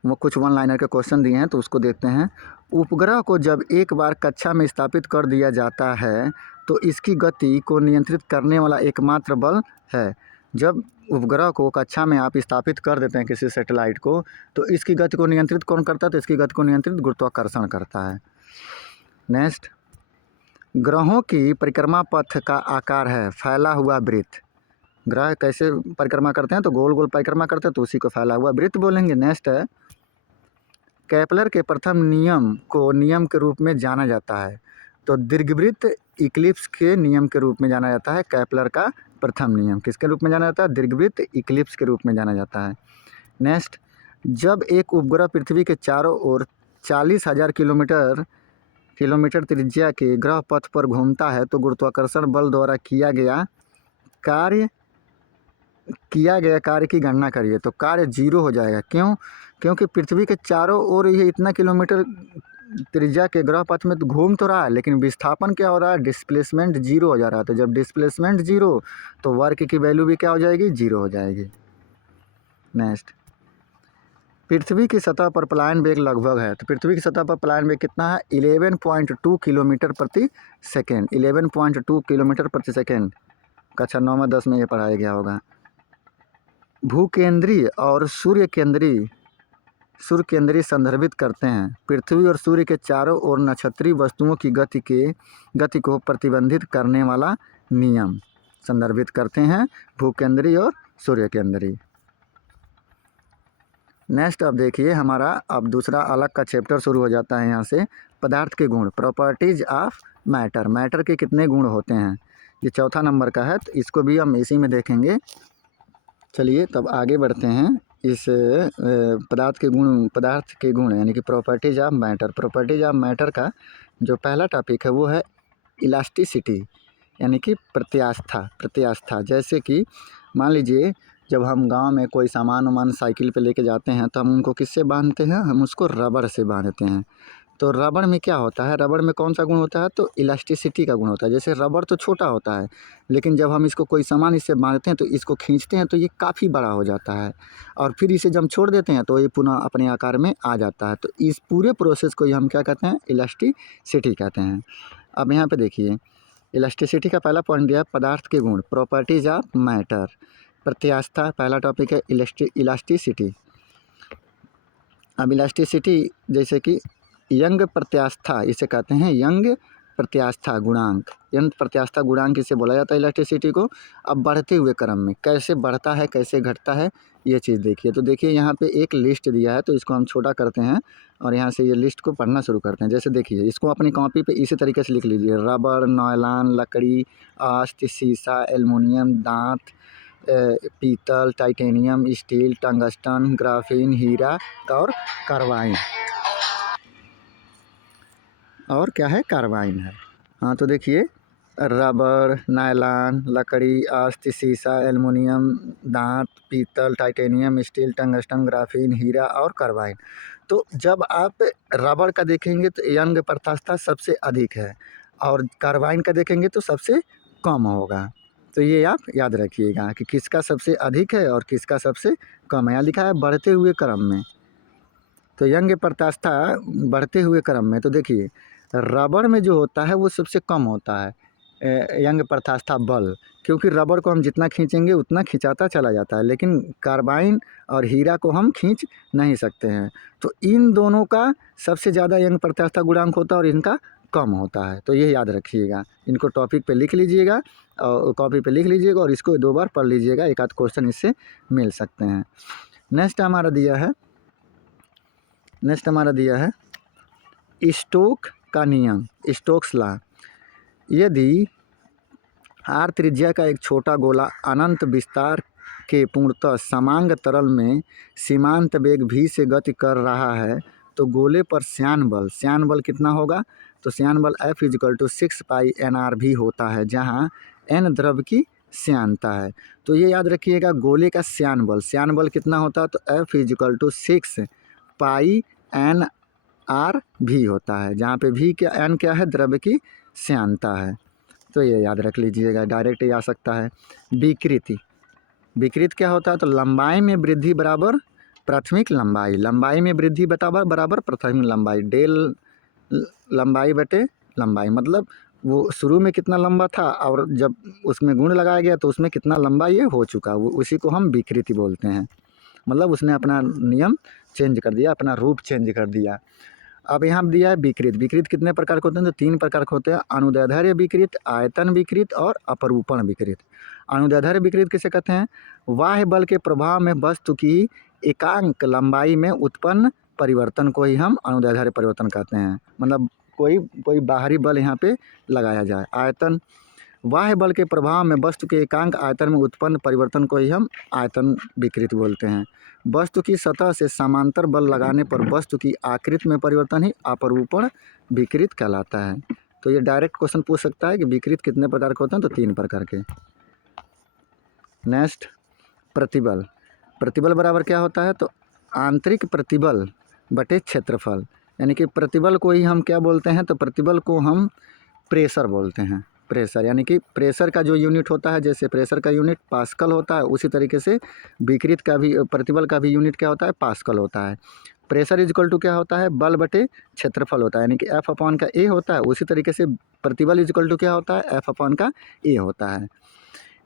वो कुछ वन लाइनर के क्वेश्चन दिए हैं, तो उसको देखते हैं। उपग्रह को जब एक बार कक्षा में स्थापित कर दिया जाता है, तो इसकी गति को नियंत्रित करने वाला एकमात्र बल है। जब उपग्रह को कक्षा में आप स्थापित कर देते हैं किसी सैटेलाइट को, तो इसकी गति को नियंत्रित कौन करता है? तो इसकी गति को नियंत्रित गुरुत्वाकर्षण करता है। नेक्स्ट, ग्रहों की परिक्रमा पथ का आकार है फैला हुआ वृत्त। ग्रह कैसे परिक्रमा करते हैं? तो गोल गोल परिक्रमा करते हैं, तो उसी को फैला हुआ वृत्त बोलेंगे। नेक्स्ट है, केपलर के प्रथम नियम को नियम के रूप में जाना जाता है, तो दीर्घवृत्त इक्लिप्स के नियम के रूप में जाना जाता है। केपलर का प्रथम नियम किसके रूप में जाना जाता है? दीर्घवृत्त इक्लिप्स के रूप में जाना जाता है। नेक्स्ट, जब एक उपग्रह पृथ्वी के चारों ओर 40,000 किलोमीटर त्रिज्या के ग्रह पथ पर घूमता है तो गुरुत्वाकर्षण बल द्वारा किया गया कार्य की गणना करिए। तो कार्य 0 हो जाएगा। क्यों? क्योंकि पृथ्वी के चारों ओर ये इतना किलोमीटर त्रिज्या के ग्रह पथ में तो घूम तो रहा है, लेकिन विस्थापन क्या हो रहा है? डिस्प्लेसमेंट 0 हो जा रहा है। तो जब डिस्प्लेसमेंट 0 तो वर्क की वैल्यू भी क्या हो जाएगी? 0 हो जाएगी। नेक्स्ट, पृथ्वी की सतह पर पलायन वेग लगभग है। तो पृथ्वी की सतह पर पलायन वेग कितना है? 11.2 किलोमीटर प्रति सेकेंड। 11.2 किलोमीटर प्रति सेकेंड। कक्षा 9 10 में ये पढ़ाया गया होगा। भूकेंद्रीय और सूर्य केंद्रीय संदर्भित करते हैं। पृथ्वी और सूर्य के चारों ओर नक्षत्रीय वस्तुओं की गति को प्रतिबंधित करने वाला नियम संदर्भित करते हैं भूकेंद्रीय और सूर्य केंद्रीय। नेक्स्ट अब देखिए, हमारा अब दूसरा अलग का चैप्टर शुरू हो जाता है। यहाँ से पदार्थ के गुण, प्रॉपर्टीज ऑफ मैटर। मैटर के कितने गुण होते हैं, ये चौथा नंबर का है। तो इसको भी हम इसी में देखेंगे। चलिए तब आगे बढ़ते हैं। इस पदार्थ के गुण यानी कि properties of matter. Properties of matter का जो पहला टॉपिक है वो है इलास्टिसिटी यानी कि प्रत्यास्था। जैसे कि मान लीजिए जब हम गांव में कोई सामान साइकिल पे लेके जाते हैं तो हम उनको किससे बांधते हैं? हम उसको रबड़ से बांधते हैं। तो रबड़ में क्या होता है? रबड़ में कौन सा गुण होता है? तो इलास्टिसिटी का गुण होता है। जैसे रबड़ तो छोटा होता है, लेकिन जब हम इसको कोई सामान इससे बांधते हैं तो इसको खींचते हैं तो ये काफ़ी बड़ा हो जाता है, और फिर इसे जब हम छोड़ देते हैं तो ये पुनः अपने आकार में आ जाता है। तो इस पूरे प्रोसेस को हम क्या कहते हैं? इलास्टिसिटी कहते हैं। अब यहाँ पे देखिए, इलास्टिसिटी का पहला पॉइंट दिया पदार्थ के गुण, प्रॉपर्टीज ऑफ मैटर। प्रत्यास्था पहला टॉपिक है इलास्टिसिटी। अब इलास्टिसिटी जैसे कि यंग प्रत्यास्था, इसे कहते हैं यंग प्रत्यास्था गुणांक। यंग प्रत्यास्था गुणांक इसे बोला जाता है इलास्टिसिटी को। अब बढ़ते हुए क्रम में कैसे बढ़ता है, कैसे घटता है, ये चीज़ देखिए। तो देखिए यहाँ पे एक लिस्ट दिया है, तो इसको हम छोटा करते हैं और यहाँ से ये लिस्ट को पढ़ना शुरू करते हैं। जैसे देखिए, इसको अपनी कॉपी पे इसी तरीके से लिख लीजिए। रबड़, नायलॉन, लकड़ी, अष्ट, शीशा, एल्युमिनियम, दांत, पीतल, टाइटेनियम, स्टील, टंगस्टन, ग्राफीन, हीरा और कार्बाइन। और क्या है? कार्बाइन है। हाँ, तो देखिए रबड़, नायलॉन, लकड़ी, अष्ट, शीशा, एल्युमिनियम, दांत, पीतल, टाइटेनियम, स्टील, टंगस्टन, ग्राफीन, हीरा और कार्बाइन। तो जब आप रबड़ का देखेंगे तो यंग प्रत्यास्था सबसे अधिक है, और कार्बाइन का देखेंगे तो सबसे कम होगा। तो ये आप याद रखिएगा कि किसका सबसे अधिक है और किसका सबसे कम है। यहाँ लिखा है बढ़ते हुए क्रम में। तो यंग प्रत्यास्था बढ़ते हुए क्रम में, तो देखिए रबड़ में जो होता है वो सबसे कम होता है यंग प्रत्यास्था बल, क्योंकि रबड़ को हम जितना खींचेंगे उतना खिंचाता चला जाता है, लेकिन कार्बाइन और हीरा को हम खींच नहीं सकते हैं। तो इन दोनों का सबसे ज़्यादा यंग प्रत्यास्था गुणांक होता है और इनका कम होता है। तो ये याद रखिएगा, इनको टॉपिक पे लिख लीजिएगा और कॉपी पे लिख लीजिएगा और इसको 2 बार पढ़ लीजिएगा, एक आध क्वेश्चन इससे मिल सकते हैं। नेक्स्ट हमारा दिया है स्टोक का नियम, स्टोक्स लॉ। यदि आर त्रिज्या का एक छोटा गोला अनंत विस्तार के पूर्णतः समांग तरल में सीमांत वेग v से गति कर रहा है तो गोले पर श्यान बल कितना होगा? तो श्यान बल F = 6 पाई NRV होता है, जहाँ n द्रव की श्यानता है। तो ये याद रखिएगा, गोले का श्यान बल कितना होता है? तो F = 6 पाई NRV होता है, जहाँ पे v क्या n क्या है? द्रव की श्यानता है। तो ये याद रख लीजिएगा, डायरेक्ट ही आ सकता है। विकृत क्या होता है? तो लंबाई में वृद्धि बराबर प्राथमिक लंबाई में वृद्धि बराबर प्राथमिक लंबाई, डेल लंबाई बटे लंबाई। मतलब वो शुरू में कितना लंबा था और जब उसमें गुण लगाया गया तो उसमें कितना लंबा ये हो चुका, वो उसी को हम विकृति बोलते हैं। मतलब उसने अपना नियम चेंज कर दिया, अपना रूप चेंज कर दिया। अब यहाँ दिया है विकृत कितने प्रकार के होते हैं? तो 3 प्रकार के होते हैं, अनुदैर्ध्य विकृत, आयतन विकृत और अपरूपण विकृत। अनुदैर्ध्य विकृत किसे कहते हैं? बाह्य बल के प्रभाव में वस्तु की एकांक लंबाई में उत्पन्न परिवर्तन को ही हम अनुदैर्ध्य परिवर्तन कहते हैं। मतलब कोई बाहरी बल यहाँ पे लगाया जाए। आयतन, बाह्य बल के प्रभाव में वस्तु के एकांक आयतन में उत्पन्न परिवर्तन को ही हम आयतन विकृत बोलते हैं। वस्तु की सतह से समांतर बल लगाने पर वस्तु की आकृति में परिवर्तन ही अपरूपण विकृत कहलाता है। तो ये डायरेक्ट क्वेश्चन पूछ सकता है कि विकृत कितने प्रकार के होते हैं, तो 3 प्रकार के। नेक्स्ट, प्रतिबल। प्रतिबल बराबर क्या होता है, तो आंतरिक प्रतिबल बटे क्षेत्रफल, यानी कि प्रतिबल को ही हम क्या बोलते हैं, तो प्रतिबल को हम प्रेशर बोलते हैं। प्रेशर यानी कि प्रेशर का जो यूनिट होता है, जैसे प्रेशर का यूनिट पास्कल होता है, उसी तरीके से विकृत का भी, प्रतिबल का भी यूनिट क्या होता है, पास्कल होता है। प्रेशर इज इक्वल टू क्या होता है, बल बटे क्षेत्रफल होता है, यानी कि एफ अपॉन का ए होता है। उसी तरीके से प्रतिबल इज इक्वल टू क्या होता है, एफ अपॉन का ए होता है।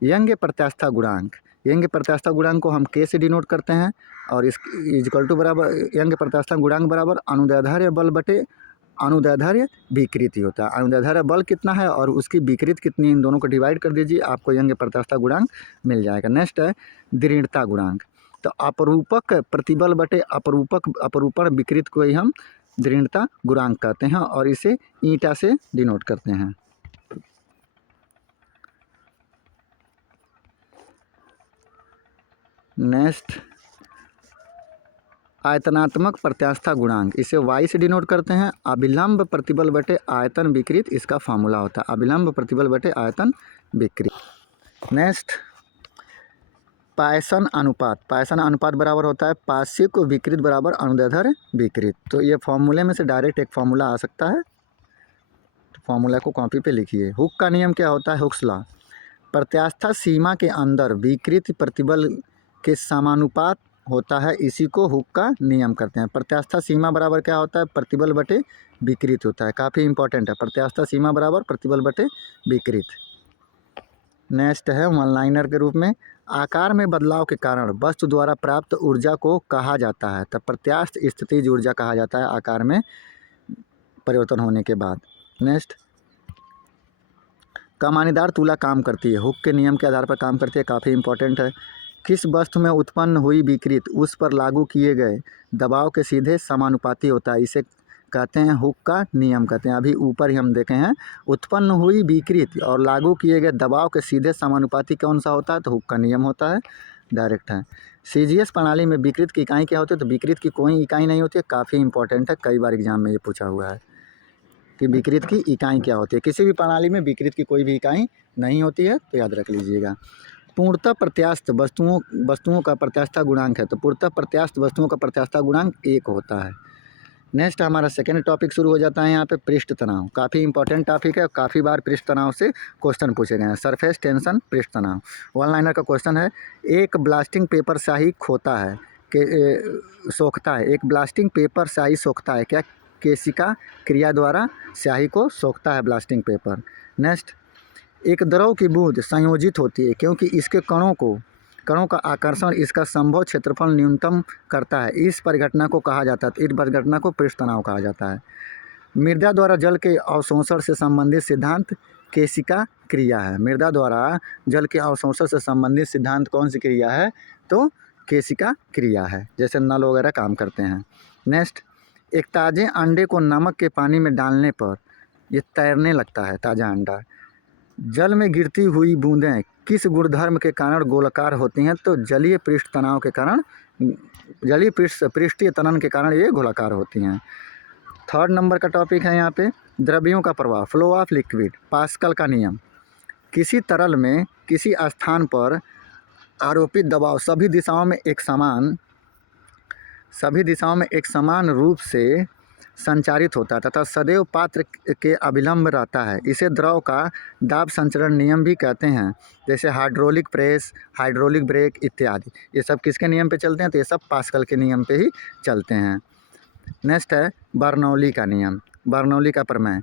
यंग प्रत्यास्था गुणांक, यंग प्रत्यास्था गुणांक को हम के से डिनोट करते हैं, और इस इज इक्वल टू बराबर यंग प्रत्यास्था गुणांक बराबर अनुदैर्ध्य बल बटे अनुदैर्ध्य विकृति होता है। अनुदैर्ध्य बल कितना है और उसकी विकृति कितनी, इन दोनों को डिवाइड कर दीजिए, आपको यंग प्रत्यास्था गुणांक मिल जाएगा। नेक्स्ट है दृढ़ता गुणांक। तो अपरूपक प्रतिबल बटे अपरूपण विकृति को ही हम दृढ़ता गुणांक कहते हैं, और इसे ईटा से डिनोट करते हैं। नेक्स्ट, आयतनात्मक प्रत्यास्था गुणांक, इसे वाई से डिनोट करते हैं। अभिलंब प्रतिबल बटे आयतन विकृत इसका फार्मूला होता है, अभिलंब प्रतिबल बटे आयतन विकृत। नेक्स्ट, पायसन अनुपात। पायसन अनुपात बराबर होता है पार्श्विक विकृत बराबर अनुदैर्ध्य विकृत। तो ये फॉर्मूले में से डायरेक्ट एक फॉर्मूला आ सकता है, तो फॉर्मूला को कॉपी पे लिखिए। हुक का नियम क्या होता है, हुक्स लॉ। प्रत्यास्था सीमा के अंदर विकृत प्रतिबल के समानुपात होता है, इसी को हुक का नियम करते हैं। प्रत्यास्था सीमा बराबर क्या होता है, प्रतिबल बटे विकृत होता है, काफ़ी इंपॉर्टेंट है। प्रत्यास्था सीमा बराबर प्रतिबल बटे विकृत। नेक्स्ट है वन लाइनर के रूप में, आकार में बदलाव के कारण वस्तु द्वारा प्राप्त ऊर्जा को कहा जाता है, तब प्रत्यास्थ स्थितिज ऊर्जा कहा जाता है आकार में परिवर्तन होने के बाद। नेक्स्ट, कमानीदार तुला काम करती है, हुक के नियम के आधार पर काम करती है, काफ़ी इंपॉर्टेंट है। किस वस्तु में उत्पन्न हुई विकृत उस पर लागू किए गए दबाव के सीधे समानुपाती होता है, इसे कहते हैं हुक का नियम कहते हैं। अभी ऊपर ही हम देखे हैं, उत्पन्न हुई विकृत और लागू किए गए दबाव के सीधे समानुपाती कौन सा होता है, तो हुक का नियम होता है, डायरेक्ट है। सीजीएस प्रणाली में विकृत की इकाई क्या होती है, तो विकृत की कोई इकाई नहीं होती है, काफ़ी इंपॉर्टेंट है, कई बार एग्जाम में ये पूछा हुआ है कि विकृत की इकाई क्या होती है। किसी भी प्रणाली में विकृत की कोई भी इकाई नहीं होती है, तो याद रख लीजिएगा। पूर्णतः प्रत्यास्थ वस्तुओं का प्रत्यास्था गुणांक है, तो पूर्णतः प्रत्यास्थ वस्तुओं का प्रत्यास्था गुणांक 1 होता है। नेक्स्ट हमारा सेकेंड टॉपिक शुरू हो जाता है यहाँ पे, पृष्ठ तनाव। काफ़ी इंपॉर्टेंट टॉपिक है, काफ़ी बार पृष्ठ तनाव से क्वेश्चन पूछे गए हैं। सरफेस टेंशन पृष्ठ तनाव, वन लाइनर का क्वेश्चन है। एक ब्लास्टिंग पेपर स्याही खोता है सोखता है, एक ब्लास्टिंग पेपर स्याही सोखता है, क्या केशिका क्रिया द्वारा स्याही को सोखता है ब्लास्टिंग पेपर। नेक्स्ट, एक द्रव की बूंद संयोजित होती है क्योंकि इसके कणों का आकर्षण इसका संभव क्षेत्रफल न्यूनतम करता है, इस परिघटना को कहा जाता है, इस परिघटना को पृष्ठ तनाव कहा जाता है। मृदा द्वारा जल के अवशोषण से संबंधित सिद्धांत केशिका क्रिया है, मृदा द्वारा जल के अवशोषण से संबंधित सिद्धांत कौन सी क्रिया है, तो केशिका क्रिया है, जैसे नल वगैरह काम करते हैं। नेक्स्ट, एक ताजे अंडे को नमक के पानी में डालने पर ये तैरने लगता है, ताज़ा अंडा। जल में गिरती हुई बूंदें किस गुणधर्म के कारण गोलाकार होती हैं, तो जलीय पृष्ठ तनाव के कारण, जलीय पृष्ठीय तनन के कारण ये गोलाकार होती हैं। थर्ड नंबर का टॉपिक है यहाँ पे, द्रव्यों का प्रवाह, फ्लो ऑफ लिक्विड, पास्कल का नियम। किसी तरल में किसी स्थान पर आरोपित दबाव सभी दिशाओं में एक समान रूप से संचारित होता है तथा सदैव पात्र के अभिलंब रहता है, इसे द्रव का दाब संचरण नियम भी कहते हैं। जैसे हाइड्रोलिक प्रेस, हाइड्रोलिक ब्रेक इत्यादि, ये सब किसके नियम पे चलते हैं, तो ये सब पास्कल के नियम पे ही चलते हैं। नेक्स्ट है बर्नौली का नियम, बर्नौली का प्रमेय।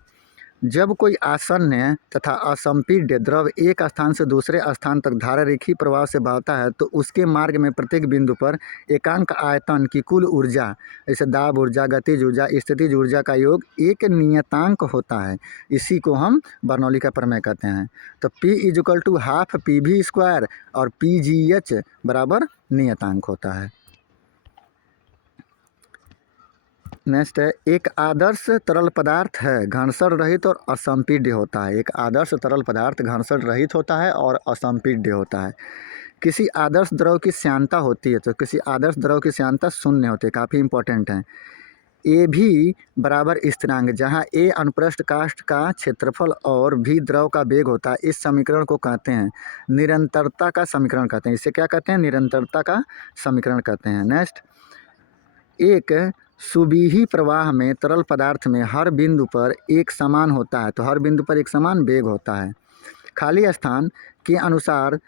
जब कोई आसन्न तथा असंपीड्य द्रव एक स्थान से दूसरे स्थान तक धारारेखीय प्रवाह से बहता है, तो उसके मार्ग में प्रत्येक बिंदु पर एकांक आयतन की कुल ऊर्जा, जैसे दाब ऊर्जा, गतिज ऊर्जा, स्थितिज ऊर्जा का योग एक नियतांक होता है, इसी को हम बर्नौली का प्रमेय कहते हैं। तो P = ½ PV² और PGH बराबर नियतांक होता है। नेक्स्ट है, एक आदर्श तरल पदार्थ है घर्षण रहित और असंपीड्य होता है, एक आदर्श तरल पदार्थ घर्षण रहित होता है और असंपीड्य होता है। किसी आदर्श द्रव की श्यानता होती है, तो किसी आदर्श द्रव की श्यानता शून्य होती है, काफ़ी इंपॉर्टेंट है। ए भी बराबर स्थिरांक, जहाँ ए अनुप्रस्थ काष्ठ का क्षेत्रफल और भी द्रव का वेग होता है, इस समीकरण को कहते हैं निरंतरता का समीकरण कहते हैं। इसे क्या कहते हैं? निरंतरता का समीकरण कहते हैं। नेक्स्ट, एक सुविही प्रवाह में तरल पदार्थ में हर बिंदु पर एक समान होता है, तो हर बिंदु पर एक समान वेग होता है। खाली स्थान के अनुसार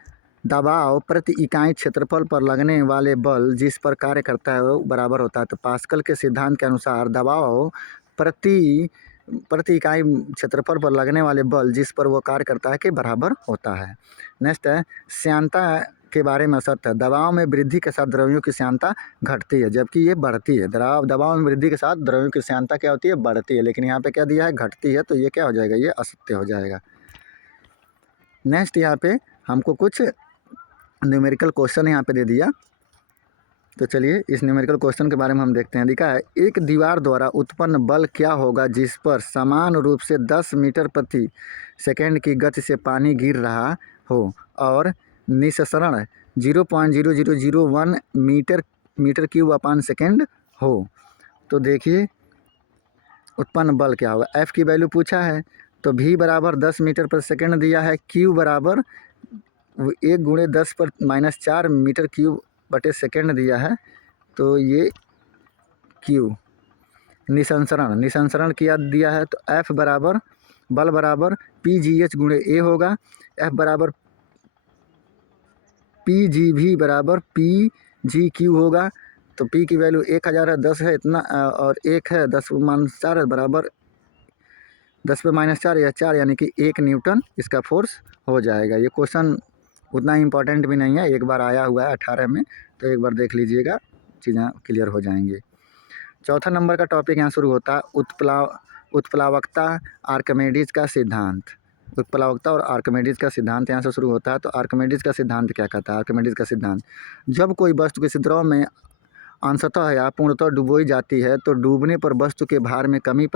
दबाव प्रति इकाई क्षेत्रफल पर लगने वाले बल जिस पर कार्य करता है वो बराबर होता है। तो पास्कल के सिद्धांत के अनुसार दबाव प्रति इकाई क्षेत्रफल पर लगने वाले बल जिस पर वो कार्य करता है के बराबर होता है। नेक्स्ट है श्यानता के बारे में सत्य है। दबाव में वृद्धि के साथ द्रव्यों की श्यानता घटती है, जबकि ये बढ़ती है। दबाव में वृद्धि के साथ द्रव्यों की श्यानता क्या होती है? बढ़ती है। लेकिन यहाँ पे क्या दिया है? घटती है। तो ये क्या हो जाएगा? ये असत्य हो जाएगा। नेक्स्ट, यहाँ पे हमको कुछ न्यूमेरिकल क्वेश्चन यहाँ पे दे दिया, तो चलिए इस न्यूमेरिकल क्वेश्चन के बारे में हम देखते हैं। लिखा है एक दीवार द्वारा उत्पन्न बल क्या होगा जिस पर समान रूप से 10 मीटर प्रति सेकंड की गति से पानी गिर रहा हो और निस्सरण 0.0001 मीटर क्यूब अपान सेकेंड हो। तो देखिए उत्पन्न बल क्या होगा। एफ की वैल्यू पूछा है, तो v बराबर 10 मीटर पर सेकेंड दिया है, क्यू बराबर 1 गुणे 10 पर -4 मीटर क्यूब बटे सेकेंड दिया है। तो ये क्यू निसंसरण किया दिया है, तो एफ बराबर बल बराबर PGH गुणे ए होगा। एफ बराबर PGV बराबर PGQ होगा। तो P की वैल्यू 1000 है, 10 है इतना, और 1 है 10⁻4 है, बराबर 10 पे -4 या 4 यानी कि 1 न्यूटन इसका फोर्स हो जाएगा। ये क्वेश्चन उतना इंपॉर्टेंट भी नहीं है, एक बार आया हुआ है 18 में, तो एक बार देख लीजिएगा, चीज़ें क्लियर हो जाएंगी। चौथा नंबर का टॉपिक यहाँ शुरू होता है उत्प्लावकता आर्किमिडीज का सिद्धांत। उत्प्लावकता और आर्किमिडीज का सिद्धांत यहाँ से शुरू होता है। तो आर्किमिडीज का सिद्धांत क्या कहता है? आर्किमिडीज का सिद्धांत, जब कोई वस्तु किसी द्रव में अंशतः या पूर्णतः डुबोई जाती है तो डूबने पर वस्तु के भार में कमी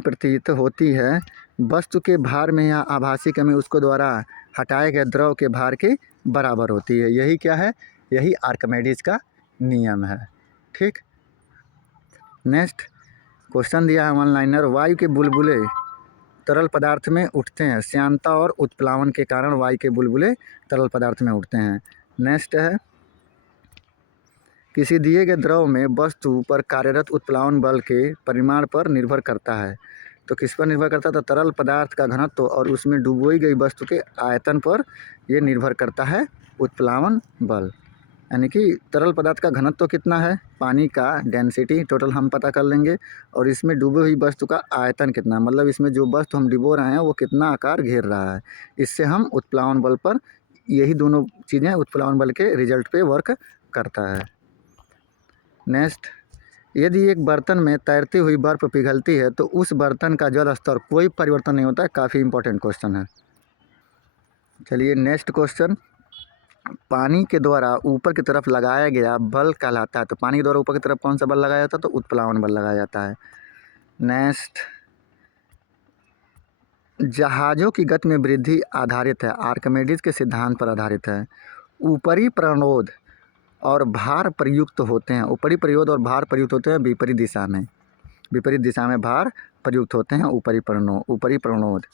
प्रतीत होती है। वस्तु के भार में यह आभासी कमी उसको द्वारा हटाए गए द्रव के भार के बराबर होती है। यही क्या है? यही आर्किमिडीज का नियम है। ठीक। नेक्स्ट क्वेश्चन दिया है वन लाइनर, वायु के बुलबुले तरल पदार्थ में उठते हैं। श्यानता और उत्प्लावन के कारण वायु के बुलबुले तरल पदार्थ में उठते हैं। नेक्स्ट है किसी दिए गए द्रव में वस्तु पर कार्यरत उत्प्लावन बल के परिमाण पर निर्भर करता है। तो किस पर निर्भर करता है? तो तरल पदार्थ का घनत्व और उसमें डुबोई गई वस्तु के आयतन पर यह निर्भर करता है उत्प्लावन बल। यानी कि तरल पदार्थ का घनत्व कितना है, पानी का डेंसिटी टोटल हम पता कर लेंगे, और इसमें डूबी हुई वस्तु का आयतन कितना, मतलब इसमें जो वस्तु हम डुबो रहे हैं वो कितना आकार घेर रहा है। इससे हम उत्प्लावन बल पर, यही दोनों चीज़ें उत्प्लावन बल के रिजल्ट पे वर्क करता है। नेक्स्ट, यदि एक बर्तन में तैरती हुई बर्फ़ पिघलती है तो उस बर्तन का जल स्तर कोई परिवर्तन नहीं होता है। काफ़ी इंपॉर्टेंट क्वेश्चन है। चलिए नेक्स्ट क्वेश्चन, पानी के द्वारा ऊपर की तरफ लगाया गया बल कहलाता है। तो पानी के द्वारा ऊपर की तरफ कौन सा बल लगाया जाता है? तो उत्प्लावन बल लगाया जाता है। नेक्स्ट, जहाज़ों की गति में वृद्धि आधारित है, आर्किमिडीज के सिद्धांत पर आधारित है। ऊपरी प्रणोद और भार प्रयुक्त होते हैं। ऊपरी प्रयोद और भार प्रयुक्त होते हैं विपरीत दिशा में भार प्रयुक्त होते हैं ऊपरी प्रणोद।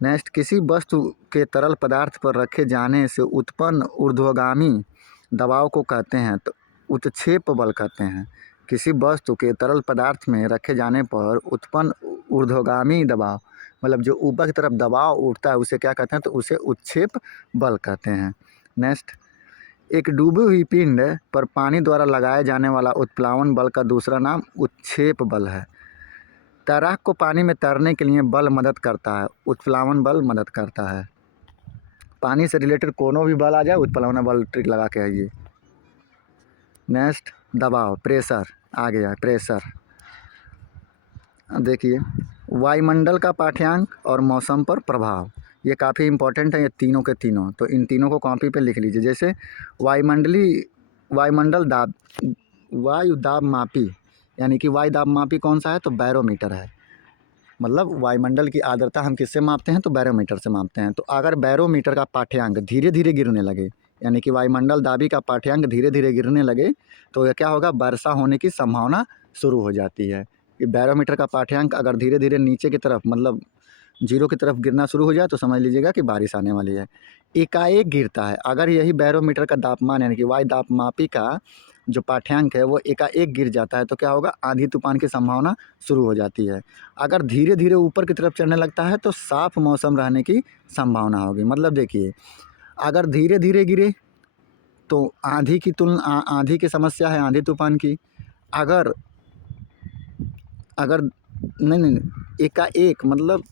नेक्स्ट, किसी वस्तु के तरल पदार्थ पर रखे जाने से उत्पन्न ऊर्ध्वगामी दबाव को कहते हैं, तो उत्क्षेप बल कहते हैं। किसी वस्तु के तरल पदार्थ में रखे जाने पर उत्पन्न ऊर्ध्वगामी दबाव, मतलब जो ऊपर की तरफ दबाव उठता है उसे क्या कहते हैं? तो उसे उत्क्षेप बल कहते हैं। नेक्स्ट, एक डूबी हुई पिंड पर पानी द्वारा लगाया जाने वाला उत्प्लावन बल का दूसरा नाम उत्क्षेप बल है। तैराक को पानी में तैरने के लिए बल मदद करता है, उत्प्लावन बल मदद करता है। पानी से रिलेटेड कोनो भी बल आ जाए, उत्प्लावन बल ट्रिक लगा के आइए। नेक्स्ट, दबाव, प्रेशर आ गया। प्रेशर देखिए, वायुमंडल का पाठ्यांक और मौसम पर प्रभाव, ये काफ़ी इंपॉर्टेंट है, ये तीनों के तीनों। तो इन तीनों को कॉपी पे लिख लीजिए। जैसे वायुमंडल दाब, वायु दाब मापी, यानी कि वायु दाब मापी कौन सा है? तो बैरोमीटर है। मतलब वायुमंडल की आर्द्रता हम किससे मापते हैं? तो बैरोमीटर से मापते हैं। तो अगर बैरोमीटर का पाठ्यांक धीरे धीरे गिरने लगे, यानी कि वायुमंडल दाबी का पाठ्यांक धीरे धीरे गिरने लगे, तो यह क्या होगा? वर्षा होने की संभावना शुरू हो जाती है। कि बैरोमीटर का पाठ्यांक अगर धीरे धीरे नीचे की तरफ, मतलब जीरो की तरफ गिरना शुरू हो जाए, तो समझ लीजिएगा कि बारिश आने वाली है। एकाएक गिरता है, अगर यही बैरोमीटर का तापमान यानी कि वायु दाबमापी का जो पाठ्यांक है वो एकाएक गिर जाता है, तो क्या होगा? आंधी तूफान की संभावना शुरू हो जाती है। अगर धीरे धीरे ऊपर की तरफ चढ़ने लगता है, तो साफ मौसम रहने की संभावना होगी। मतलब देखिए, अगर धीरे धीरे गिरे तो आंधी की आंधी की समस्या है, आंधी तूफान की। अगर अगर नहीं नहीं नहीं, एकाएक मतलब,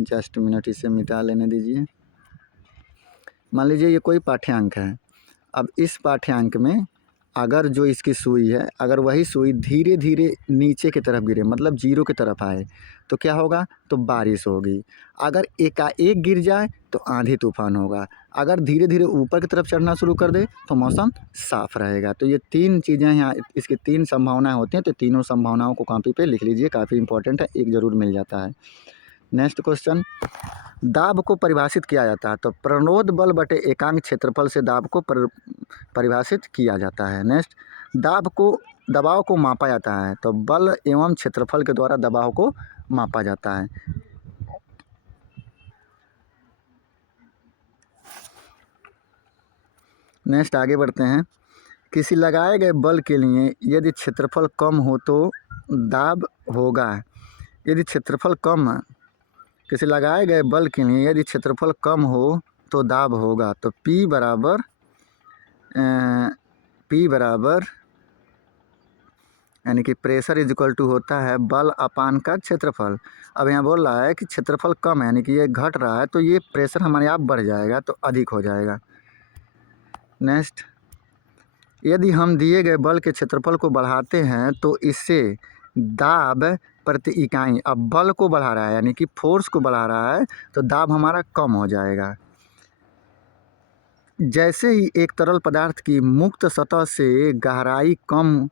जस्ट मिनट, इसे मिटा लेने दीजिए। मान लीजिए ये कोई पाठ्यांक है। अब इस पाठ्यांक में अगर जो इसकी सुई है, अगर वही सुई धीरे धीरे नीचे की तरफ गिरे, मतलब जीरो की तरफ आए, तो क्या होगा? तो बारिश होगी। अगर एकाएक गिर जाए तो आंधी तूफान होगा। अगर धीरे धीरे ऊपर की तरफ चढ़ना शुरू कर दे तो मौसम साफ रहेगा। तो ये तीन चीज़ें यहाँ, इसकी तीन संभावनाएं होती हैं। तो तीनों संभावनाओं को कॉपी पे लिख लीजिए, काफ़ी इंपॉर्टेंट है, एक ज़रूर मिल जाता है। नेक्स्ट क्वेश्चन, दाब को परिभाषित किया जाता है। तो प्रणोद बल बटे एकांक क्षेत्रफल से दाब को परिभाषित किया जाता है। नेक्स्ट, दबाव को मापा जाता है। तो बल एवं क्षेत्रफल के द्वारा दबाव को मापा जाता है। नेक्स्ट आगे बढ़ते हैं। किसी लगाए गए बल के लिए यदि क्षेत्रफल कम हो तो दाब होगा। यदि क्षेत्रफल कम, किसी लगाए गए बल के लिए यदि क्षेत्रफल कम हो तो दाब होगा। तो P बराबर यानी कि प्रेशर इज इक्वल टू होता है बल अपान का क्षेत्रफल। अब यहाँ बोल रहा है कि क्षेत्रफल कम है, यानी कि ये घट रहा है, तो ये प्रेशर हमारे आप बढ़ जाएगा, तो अधिक हो जाएगा। नेक्स्ट, यदि हम दिए गए बल के क्षेत्रफल को बढ़ाते हैं तो इससे दाब प्रति इकाई, अब बल को बढ़ा रहा है यानी कि फोर्स को बढ़ा रहा है, तो दाब हमारा कम हो जाएगा। जैसे ही एक तरल पदार्थ की मुक्त सतह से गहराई कम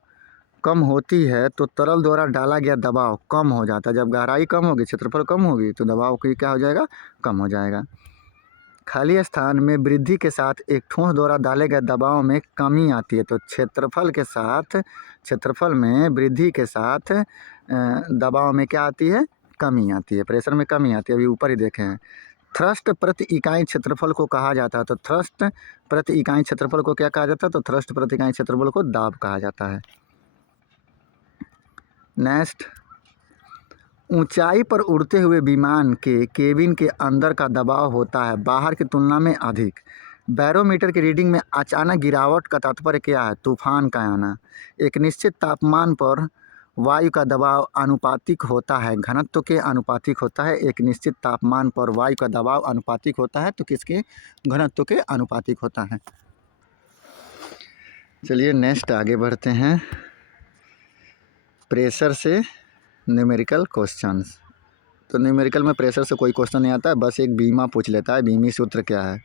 होती है तो तरल द्वारा डाला गया दबाव कम हो जाता है। जब गहराई कम होगी, क्षेत्रफल कम होगी, तो दबाव की क्या हो जाएगा? कम हो जाएगा। खाली स्थान में वृद्धि के साथ एक ठोस द्वारा डाले गए दबाव में कमी आती है। तो क्षेत्रफल में वृद्धि के साथ दबाव में क्या आती है? कमी आती है, प्रेशर में कमी आती है। अभी ऊपर ही देखे हैं। थ्रस्ट प्रति इकाई क्षेत्रफल को कहा जाता है। तो थ्रस्ट प्रति इकाई क्षेत्रफल को क्या कहा जाता है? तो थ्रस्ट प्रति इकाई क्षेत्रफल को दाब कहा जाता है। नेक्स्ट, ऊंचाई पर उड़ते हुए विमान के केबिन के अंदर का दबाव होता है बाहर की तुलना में अधिक। बैरोमीटर की रीडिंग में अचानक गिरावट का तात्पर्य क्या है? तूफान का आना। एक निश्चित तापमान पर वायु का दबाव आनुपातिक होता है, घनत्व के आनुपातिक होता है। एक निश्चित तापमान पर वायु का दबाव आनुपातिक होता है, तो किसके? घनत्व के आनुपातिक होता है। चलिए नेक्स्ट आगे बढ़ते हैं। प्रेशर से न्यूमेरिकल क्वेश्चंस। तो न्यूमेरिकल में प्रेशर से कोई क्वेश्चन नहीं आता है, बस एक बीमा पूछ लेता है, बीमी सूत्र क्या है?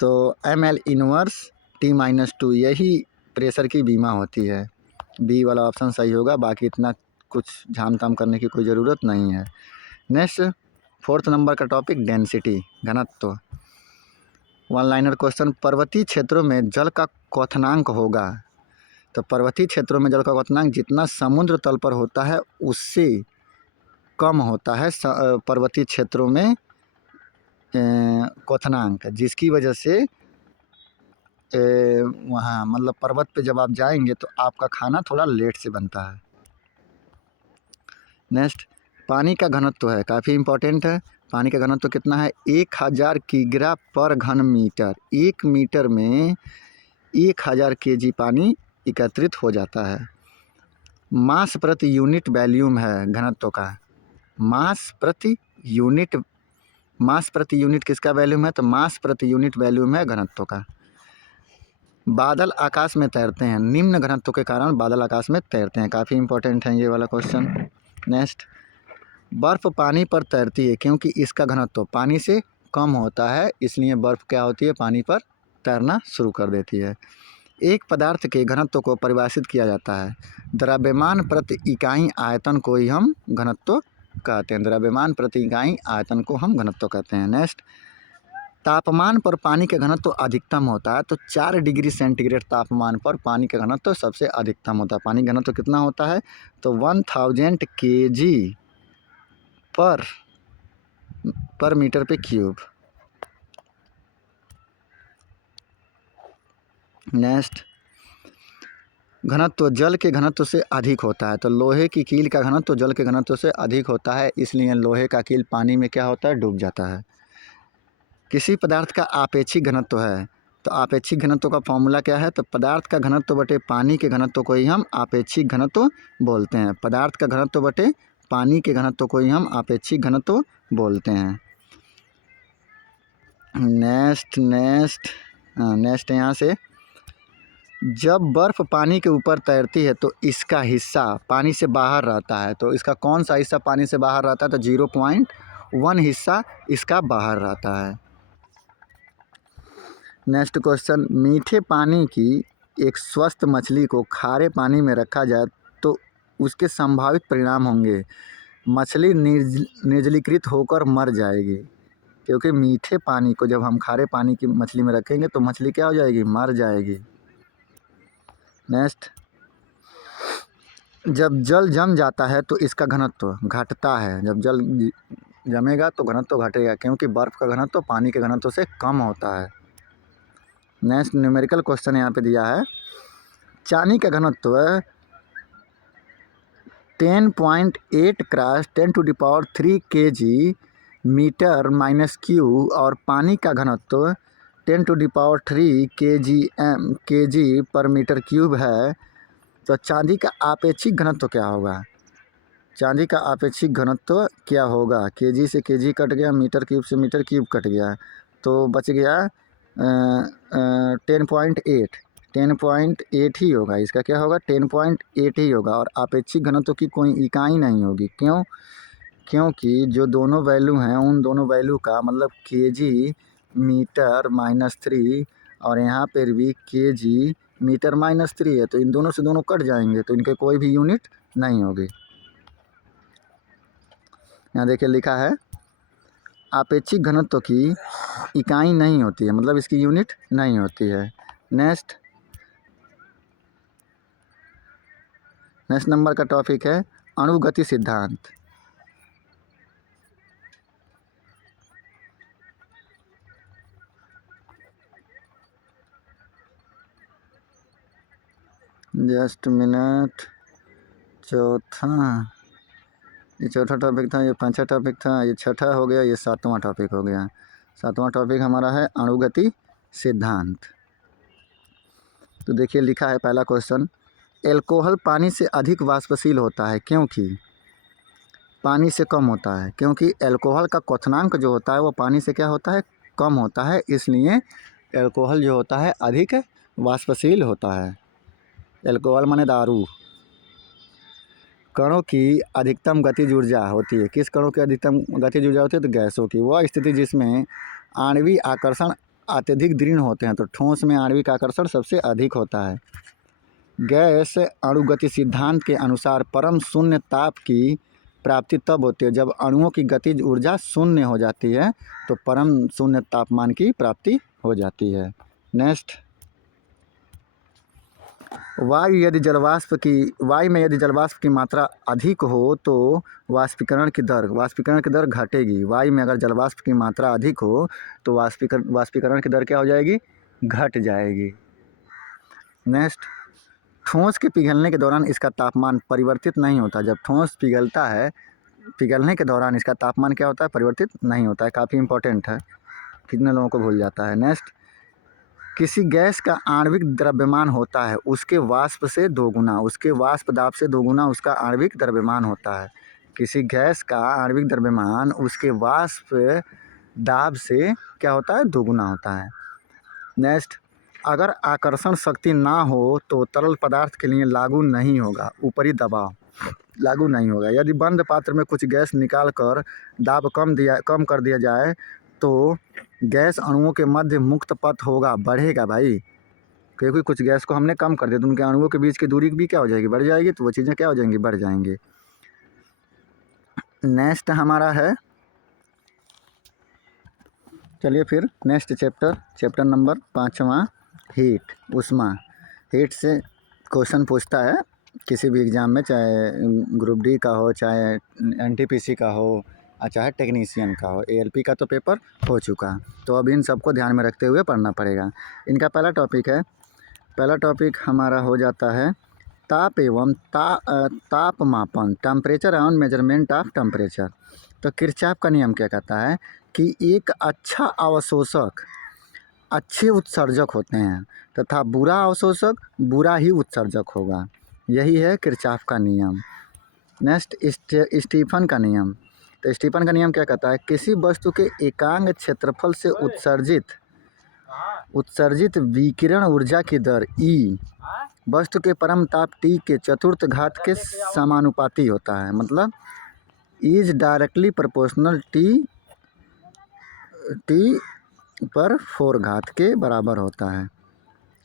तो ml इनवर्स T-2, यही प्रेशर की बीमा होती है। बी वाला ऑप्शन सही होगा, बाकी इतना कुछ झाम ताम करने की कोई ज़रूरत नहीं है। नेक्स्ट, 4th नंबर का टॉपिक डेंसिटी, घनत्व। वन लाइनर क्वेश्चन, पर्वतीय क्षेत्रों में जल का क्वथनांक होगा। तो पर्वतीय क्षेत्रों में जल का क्वथनांक जितना समुद्र तल पर होता है उससे कम होता है पर्वतीय क्षेत्रों में क्वथनांक, जिसकी वजह से वहाँ मतलब पर्वत पे जब आप जाएंगे तो आपका खाना थोड़ा लेट से बनता है। नेक्स्ट, पानी का घनत्व है, काफ़ी इम्पोर्टेंट है। पानी का घनत्व कितना है? 1000 किग्रा पर घन मीटर। 1 मीटर में 1000 kg पानी एकत्रित हो जाता है। मास प्रति यूनिट वॉल्यूम है घनत्व का। मास प्रति यूनिट किसका वॉल्यूम है? तो मास प्रति यूनिट वॉल्यूम है घनत्व का। बादल आकाश में तैरते हैं, निम्न घनत्व के कारण बादल आकाश में तैरते हैं, काफ़ी इंपॉर्टेंट है ये वाला क्वेश्चन। नेक्स्ट, बर्फ़ पानी पर तैरती है क्योंकि इसका घनत्व पानी से कम होता है, इसलिए बर्फ़ क्या होती है? पानी पर तैरना शुरू कर देती है। एक पदार्थ के घनत्व को परिभाषित किया जाता है, द्रव्यमान प्रति इकाई आयतन को ही हम घनत्व कहते हैं। द्रव्यमान प्रति इकाई आयतन को हम घनत्व कहते हैं। नेक्स्ट, तापमान पर पानी का घनत्व अधिकतम होता है तो 4 डिग्री सेंटीग्रेड तापमान पर पानी का घनत्व सबसे अधिकतम होता है। पानी का घनत्व कितना होता है तो 1000 kg पर मीटर पे क्यूब। नेक्स्ट, घनत्व जल के घनत्व से अधिक होता है तो लोहे की कील का घनत्व जल के घनत्व से अधिक होता है, इसलिए लोहे का कील पानी में क्या होता है, डूब जाता है। किसी पदार्थ का आपेक्षिक घनत्व है तो आपेक्षिक घनत्व का फॉर्मूला क्या है तो पदार्थ का घनत्व बटे पानी के घनत्व को ही हम आपेक्षिक घनत्व बोलते हैं। पदार्थ का घनत्व बटे पानी के घनत्व को ही हम आपेक्षिक घनत्व बोलते हैं। नेक्स्ट यहाँ से, जब बर्फ़ पानी के ऊपर तैरती है तो इसका हिस्सा पानी से बाहर रहता है तो इसका कौन सा हिस्सा पानी से बाहर रहता है तो 0.1 हिस्सा इसका बाहर रहता है। नेक्स्ट क्वेश्चन, मीठे पानी की एक स्वस्थ मछली को खारे पानी में रखा जाए तो उसके संभावित परिणाम होंगे। मछली निर्जलीकृत होकर मर जाएगी, क्योंकि मीठे पानी को जब हम खारे पानी की मछली में रखेंगे तो मछली क्या हो जाएगी, मर जाएगी। नेक्स्ट, जब जल जम जाता है तो इसका घनत्व घटता है। जब जल जमेगा तो घनत्व घटेगा, क्योंकि बर्फ़ का घनत्व पानी के घनत्व से कम होता है। नेक्स्ट, न्यूमेरिकल क्वेश्चन यहाँ पे दिया है, चांदी का घनत्व 10.8 cross 10⁻³ kg metre minus cube और पानी का घनत्व 10⁻³ kg पर मीटर क्यूब है तो चांदी का आपेक्षिक घनत्व क्या होगा। चांदी का आपेक्षिक घनत्व क्या होगा, केजी से केजी कट गया, मीटर क्यूब से मीटर क्यूब कट गया तो बच गया 10.8 ही होगा। इसका क्या होगा, 10.8 ही होगा। और आपेक्षिक घनत्व की कोई इकाई नहीं होगी, क्यों, क्योंकि जो दोनों वैल्यू हैं उन दोनों वैल्यू का मतलब केजी मीटर -3 और यहाँ पर भी केजी मीटर -3 है तो इन दोनों से दोनों कट जाएंगे तो इनके कोई भी यूनिट नहीं होगी। यहाँ देखिए लिखा है, आपेक्षिक घनत्व की इकाई नहीं होती है, मतलब इसकी यूनिट नहीं होती है। नेक्स्ट नंबर का टॉपिक है अणुगति सिद्धांत। जस्ट मिनट, ये चौथा टॉपिक था, ये पांचवा टॉपिक था, ये छठा हो गया, ये सातवां टॉपिक हो गया। सातवां टॉपिक हमारा है अणुगति सिद्धांत। तो देखिए लिखा है पहला क्वेश्चन, एल्कोहल पानी से अधिक वाष्पशील होता है क्योंकि पानी से कम होता है, क्योंकि एल्कोहल का क्वथनांक जो होता है वो पानी से क्या होता है, कम होता है, इसलिए एल्कोहल जो होता है अधिक वाष्पशील होता है। एल्कोहल माने दारू। कणों की अधिकतम गतिज ऊर्जा होती है, किस कणों की अधिकतम गतिज ऊर्जा होती है तो गैसों की। वह स्थिति जिसमें आणविक आकर्षण अत्यधिक दृढ़ होते हैं तो ठोस में आणविक आकर्षण सबसे अधिक होता है। गैस अणुगति सिद्धांत के अनुसार परम शून्य ताप की प्राप्ति तब होती है जब अणुओं की गतिज ऊर्जा शून्य हो जाती है, तो परम शून्य तापमान की प्राप्ति हो जाती है। नेक्स्ट, वायु में यदि जलवाष्प की मात्रा अधिक हो तो वाष्पीकरण की दर घटेगी। वायु में अगर जलवाष्प की मात्रा अधिक हो तो वाष्पीकरण की दर क्या हो जाएगी, घट जाएगी। नेक्स्ट, ठोस के पिघलने के दौरान इसका तापमान परिवर्तित नहीं होता। जब ठोस पिघलता है, पिघलने के दौरान इसका तापमान क्या होता है, परिवर्तित नहीं होता है। काफ़ी इंपॉर्टेंट है, कितने लोगों को भूल जाता है। नेक्स्ट, किसी गैस का आणविक द्रव्यमान होता है उसके वाष्प से दोगुना, उसके वाष्प दाब से दोगुना उसका आणविक द्रव्यमान होता है। किसी गैस का आणविक द्रव्यमान उसके वाष्प दाब से क्या होता है, दोगुना होता है। नेक्स्ट, अगर आकर्षण शक्ति ना हो तो तरल पदार्थ के लिए लागू नहीं होगा, ऊपरी दबाव लागू नहीं होगा। यदि बंद पात्र में कुछ गैस निकाल कर दाब कम कर दिया जाए तो गैस अणुओं के मध्य मुक्त पथ होगा, बढ़ेगा भाई, क्योंकि कुछ गैस को हमने कम कर दिया तो उनके अणुओं के बीच की दूरी भी क्या हो जाएगी, बढ़ जाएगी, तो वो चीज़ें क्या हो जाएंगी, बढ़ जाएंगी। नेक्स्ट हमारा है, चलिए फिर नेक्स्ट चैप्टर नंबर 5वां, हीट, ऊष्मा। हीट से क्वेश्चन पूछता है किसी भी एग्ज़ाम में, चाहे ग्रुप डी का हो, चाहे एनटीपीसी का हो, चाहे टेक्नीशियन का हो। एएलपी का तो पेपर हो चुका, तो अब इन सबको ध्यान में रखते हुए पढ़ना पड़ेगा। इनका पहला टॉपिक हमारा हो जाता है ताप एवं तापमापन, temperature and measurement of temperature. तो किरचॉफ का नियम क्या कहता है कि एक अच्छा अवशोषक अच्छे उत्सर्जक होते हैं तथा बुरा अवशोषक बुरा ही उत्सर्जक होगा। यही है किरचॉफ का नियम। नेक्स्ट स्टीफन का नियम। तो स्टीफन का नियम क्या कहता है, किसी वस्तु के एकांक क्षेत्रफल से उत्सर्जित विकिरण ऊर्जा की दर ई वस्तु के परम ताप T के चतुर्थ घात के समानुपाती होता है। मतलब इज डायरेक्टली प्रोपोर्शनल T पर 4 घात के बराबर होता है।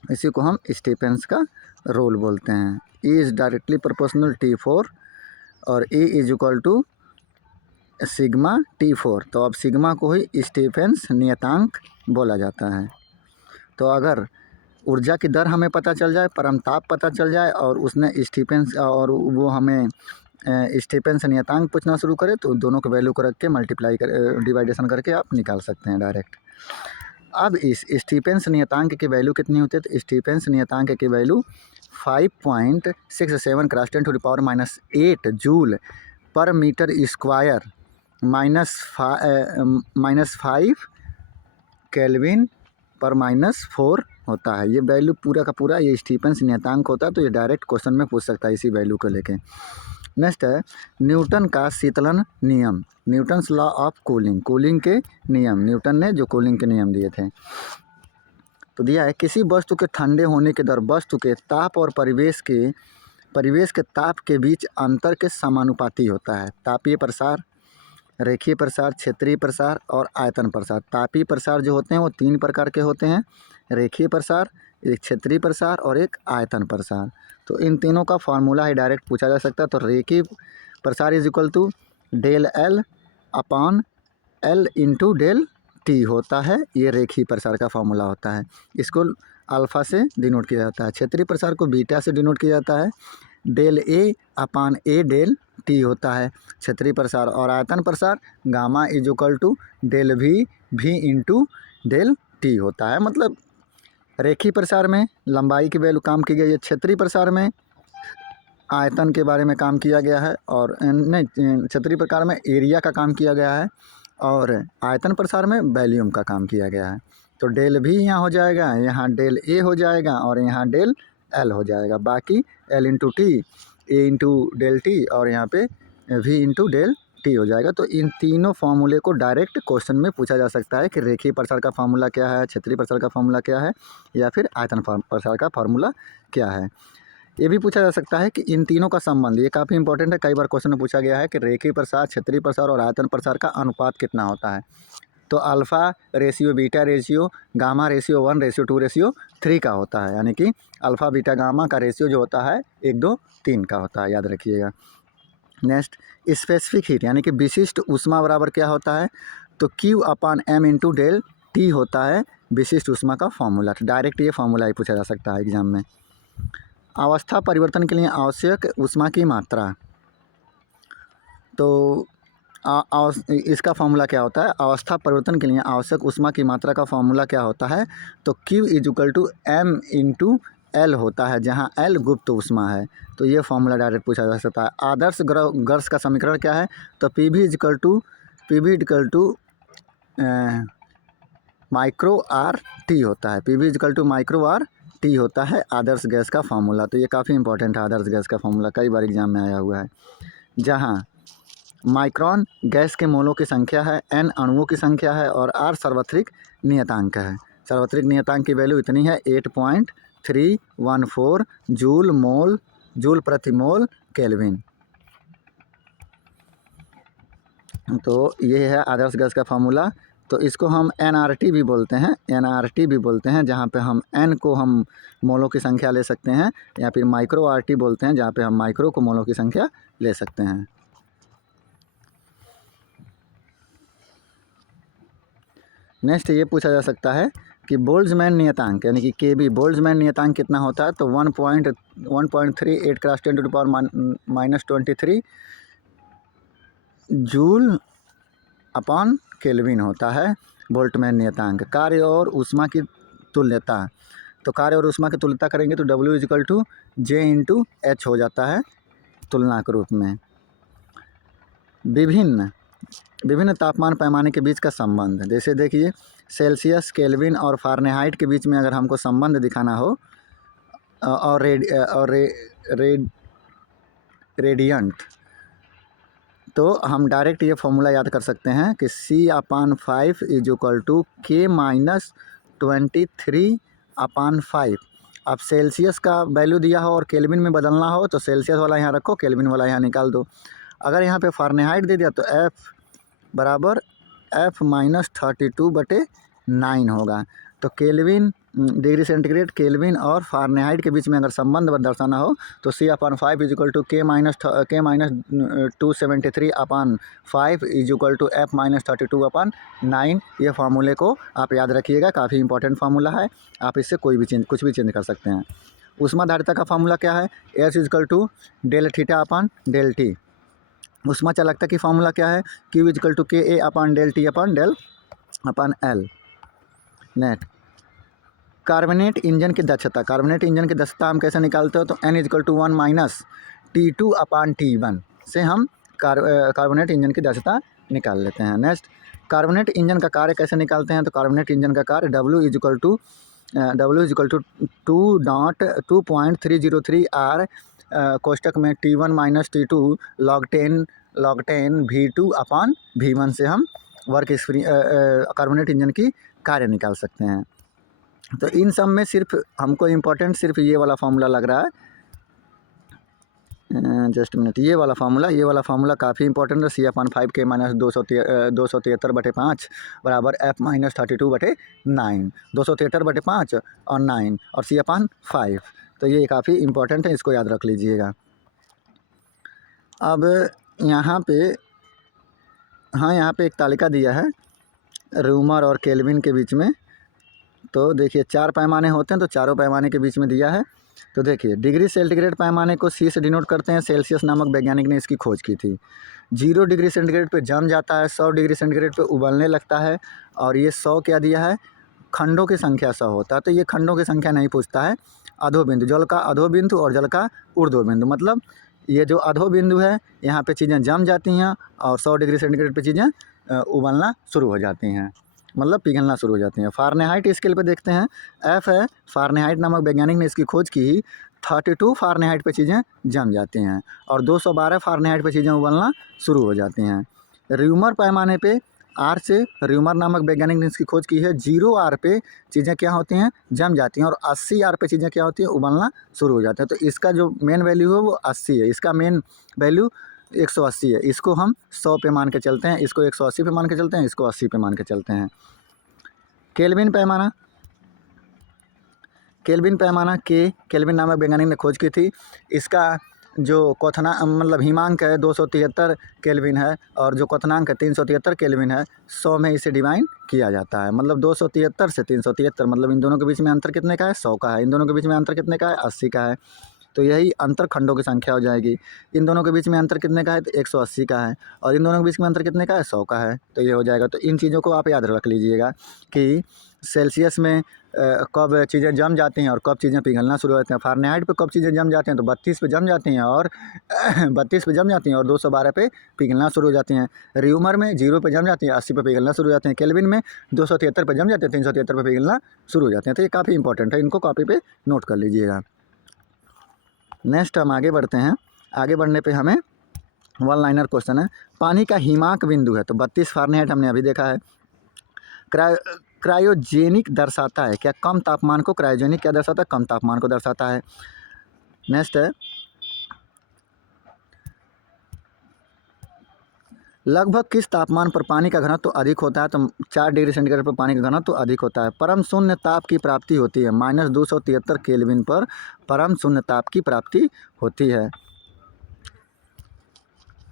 इसी को हम स्टीफेंस का रूल बोलते हैं। इज डायरेक्टली प्रोपोर्शनल T4 और E is equal to sigma T4। तो अब सिग्मा को ही स्टीफेंस नियतांक बोला जाता है। तो अगर ऊर्जा की दर हमें पता चल जाए, परमताप पता चल जाए और उसने स्टीफेंस और वो हमें स्टीफेंस नियतांक पूछना शुरू करे, तो दोनों के वैल्यू को रख के मल्टीप्लाई कर डिवाइडेशन करके आप निकाल सकते हैं डायरेक्ट। अब इस स्टीफेंस नियतांक की वैल्यू कितनी होती है, तो स्टीफेंस नियतांक की वैल्यू 5.67 × 10⁻⁸ जूल पर मीटर स्क्वायर -5 केल्विन पर -4 होता है। ये वैल्यू पूरा का पूरा ये स्टीफेंस नियतांक होता है। तो ये डायरेक्ट क्वेश्चन में पूछ सकता है इसी वैल्यू को लेके। नेक्स्ट है न्यूटन का शीतलन नियम, न्यूटन्स लॉ ऑफ कूलिंग के नियम। न्यूटन ने जो कूलिंग के नियम दिए थे, तो दिया है किसी वस्तु के ठंडे होने की दर वस्तु के ताप और परिवेश के ताप के बीच अंतर के समानुपाती होता है। तापीय प्रसार, रेखीय प्रसार, क्षेत्रीय प्रसार और आयतन प्रसार। तापीय प्रसार जो होते हैं वो 3 प्रकार के होते हैं, रेखीय प्रसार, एक क्षेत्रीय प्रसार और एक आयतन प्रसार। तो इन तीनों का फार्मूला ही डायरेक्ट पूछा जा सकता है। तो रेखीय प्रसार is equal to del L upon L into del T होता है। ये रेखीय प्रसार का फार्मूला होता है। इसको अल्फ़ा से डिनोट किया जाता है। क्षेत्रीय प्रसार को बीटा से डिनोट किया जाता है। Del A upon A del T होता है क्षेत्रीय प्रसार। और आयतन प्रसार gamma is equal to del V into del T होता है। मतलब रेखीय प्रसार में लंबाई की वैल्यू काम की गई है, क्षेत्रीय प्रसार में आयतन के बारे में काम किया गया है, और नहीं, क्षेत्रीय प्रसार में एरिया का काम किया गया है और आयतन प्रसार में वॉल्यूम का काम किया गया है। तो डेल भी यहाँ हो जाएगा, यहाँ डेल ए हो जाएगा और यहाँ डेल एल हो जाएगा। बाकी एल इंटू टी, ए इंटू डेल टी और यहाँ पे वी इंटू डेल टी हो जाएगा। तो इन तीनों फार्मूले को डायरेक्ट क्वेश्चन में पूछा जा सकता है कि रेखीय प्रसार का फार्मूला क्या है, क्षेत्रीय प्रसार का फार्मूला क्या है, या फिर आयतन प्रसार का फार्मूला क्या है। ये भी पूछा जा सकता है कि इन तीनों का संबंध, ये काफ़ी इंपॉर्टेंट है, कई बार क्वेश्चन में पूछा गया है कि रेखीय प्रसार, क्षेत्रीय प्रसार और आयतन प्रसार का अनुपात कितना होता है। तो alpha ratio beta ratio gamma ratio 1:2:3 का होता है। यानी कि अल्फ़ा बीटा गामा का रेशियो जो होता है 1:2:3 का होता है, याद रखिएगा। नेक्स्ट स्पेसिफिक हीट यानी कि विशिष्ट ऊष्मा बराबर क्या होता है, तो Q upon M into del T होता है विशिष्ट ऊष्मा का फॉर्मूला। डायरेक्ट ये फार्मूला ही पूछा जा सकता है एग्जाम में। अवस्था परिवर्तन के लिए आवश्यक ऊष्मा की मात्रा, तो इसका फार्मूला क्या होता है, अवस्था परिवर्तन के लिए आवश्यक ऊष्मा की मात्रा का फार्मूला क्या होता है, तो Q is equal to M into L होता है, जहाँ एल गुप्त ऊष्मा है। तो ये फार्मूला डायरेक्ट पूछा जा सकता है। आदर्श गर्स का समीकरण क्या है, तो P V equal to micro R T होता है। P V equal to micro R T होता है आदर्श गैस का फार्मूला। तो ये काफ़ी इंपॉर्टेंट है, आदर्श गैस का फार्मूला कई बार एग्जाम में आया हुआ है। जहाँ माइक्रोन गैस के मोलों की संख्या है, एन अणुओं की संख्या है और आर सार्वत्रिक नियतांक है। सार्वत्रिक नियतांक की वैल्यू इतनी है 8.314 जूल प्रति मोल केल्विन। तो ये है आदर्श गैस का फार्मूला। तो इसको हम एनआरटी भी बोलते हैं, जहाँ पे हम एन को हम मोलों की संख्या ले सकते हैं, या फिर माइक्रो आरटी बोलते हैं, जहाँ पे हम माइक्रो को मोलों की संख्या ले सकते हैं। नेक्स्ट ये पूछा जा सकता है कि बोल्ट्जमैन नियतांक यानी कि KB बोल्ट्जमैन नियतांक कितना होता है, तो 1.38 cross 10 to the power -23 joule upon kelvin होता है बोल्ट्जमैन नियतांक। कार्य और ऊष्मा की तुल्यता, तो कार्य और ऊष्मा की तुल्यता करेंगे तो W = J × H हो जाता है तुलना के रूप में। विभिन्न तापमान पैमाने के बीच का संबंध, जैसे देखिए सेल्सियस, केल्विन और फ़ारेनहाइट के बीच में अगर हमको संबंध दिखाना हो और रेडियंट, तो हम डायरेक्ट ये फॉर्मूला याद कर सकते हैं कि C/5 = K - 23/5। अब सेल्सियस का वैल्यू दिया हो और केल्विन में बदलना हो तो सेल्सियस वाला यहाँ रखो, केल्विन वाला यहाँ निकाल दो। अगर यहाँ पे फ़ारेनहाइट दे दिया तो F = F - 32/9 होगा। तो केल्विन डिग्री सेंटीग्रेड, केल्विन और फ़ारेनहाइट के बीच में अगर संबंध दर्शाना हो तो C/5 = K - 273/5 = F - 32/9। ये फार्मूले को आप याद रखिएगा, काफ़ी इंपॉर्टेंट फार्मूला है। आप इससे कुछ भी चेंज कर सकते हैं। ऊष्माधारिता का फार्मूला क्या है, S = Δθ/ΔT। ऊष्मा चालकता की फार्मूला क्या है, Q = KA/ΔT/L। Net carbonate engine की दक्षता, कार्बोनेट इंजन की दक्षता हम कैसे निकालते हो, तो N = 1 - T2/T1 से हम कार्बोनेट इंजन की दक्षता निकाल लेते हैं। नेक्स्ट कार्बोनेट इंजन का कार्य कैसे निकालते हैं, तो कार्बोनेट इंजन का कार्य W = 2.303 R कोष्टक में T1 - T2 log 10 V2/V1 से हम वर्क कार्बोनेट इंजन की कार्य निकाल सकते हैं। तो इन सब में सिर्फ हमको इम्पोर्टेंट सिर्फ ये वाला फार्मूला लग रहा है, जस्ट मिनट, ये वाला फार्मूला काफ़ी इंपॉर्टेंट है। C/5 K - 273/5 बराबर F - 32/9, 273/5 और 9 और C/5, तो ये काफ़ी इंपॉर्टेंट है, इसको याद रख लीजिएगा। अब यहाँ पे यहाँ पे एक तालिका दिया है रूमर और केल्विन के बीच में। तो देखिए 4 पैमाने होते हैं, तो चारों पैमाने के बीच में दिया है। तो देखिए डिग्री सेंटीग्रेड पैमाने को C से डिनोट करते हैं, सेल्सियस नामक वैज्ञानिक ने इसकी खोज की थी। 0 डिग्री सेंटीग्रेड पे जम जाता है, 100 डिग्री सेंटीग्रेड पे उबलने लगता है, और ये 100 क्या दिया है, खंडों की संख्या 100 होता है। तो ये खंडों की संख्या नहीं पूछता है, अधोबिंदु, जल का अधोबिंदु और जल का ऊर्ध्वबिंदु, मतलब ये जो अधोबिंदु है यहाँ पे चीज़ें जम जाती हैं और 100 डिग्री सेंटीग्रेड पे चीज़ें उबलना शुरू हो जाती हैं, मतलब पिघलना शुरू हो जाती हैं। फ़ारेनहाइट स्केल पे देखते हैं, F है, फ़ारेनहाइट नामक वैज्ञानिक ने इसकी खोज की। 32 फ़ारेनहाइट पे चीज़ें जम जाती हैं और 212 फ़ारेनहाइट पे चीज़ें उबलना शुरू हो जाती हैं। र्यूमर पैमाने पे R से, र्यूमर नामक वैज्ञानिक ने इसकी खोज की है, 0 R पे चीज़ें क्या होती हैं, जम जाती हैं, और 80 R पे चीज़ें क्या होती हैं, उबलना शुरू हो जाती हैं। तो इसका जो मेन वैल्यू है वो 80 है, इसका मेन वैल्यू 180 है। इसको हम 100 पे मान के चलते हैं, इसको 180 पे मान के चलते हैं, इसको 80 पे मान के चलते हैं। केल्विन पैमाना, केल्विन नामक वैज्ञानिक ने खोज की थी। इसका जो मतलब हिमांक है 273 केल्विन है, और जो क्वथनांक है 373 केल्विन है। 100 में इसे डिवाइड किया जाता है, मतलब 273 से 373, मतलब इन दोनों के बीच में अंतर कितने का है, 100 का है। इन दोनों के बीच में अंतर कितने का है, 80 का है। तो यही अंतर खंडों की संख्या हो जाएगी। इन दोनों के बीच में अंतर कितने का है, तो 180 का है, और इन दोनों के बीच में अंतर कितने का है, 100 का है। तो ये हो जाएगा। तो इन चीज़ों को आप याद रख लीजिएगा कि सेल्सियस में कब चीज़ें जम जाती हैं और कब चीज़ें पिघलना शुरू होती हैं। फ़ारेनहाइट पे कब चीज़ें जम जाती हैं, तो 32 पे जम जाती हैं और 32 पे जम जाती हैं और 212 पे पिघलना शुरू हो जाती हैं। र्यूमर में 0 पे जम जाती हैं, 80 पे पिघलना शुरू हो जाते हैं। केल्विन में 273 पे जम जाते हैं, 373 पे पिघलना शुरू हो जाते हैं। तो ये काफ़ी इंपॉर्टेंट है, इनको कॉपी पे नोट कर लीजिएगा। नेक्स्ट हम आगे बढ़ते हैं। आगे बढ़ने पे हमें वन लाइनर क्वेश्चन है, पानी का हिमांक बिंदु है, तो 32 फ़ारेनहाइट हमने अभी देखा है। क्रायोजेनिक दर्शाता है क्या, कम तापमान को क्रायोजेनिक क्या दर्शाता है, कम तापमान को दर्शाता है। नेक्स्ट है लगभग किस तापमान पर पानी का घनत्व तो अधिक होता है, तो 4 डिग्री सेंटीग्रेड पर पानी का घनत्व तो अधिक होता है। परम शून्य ताप की प्राप्ति होती है, -273 केल्विन पर परम शून्य ताप की प्राप्ति होती है।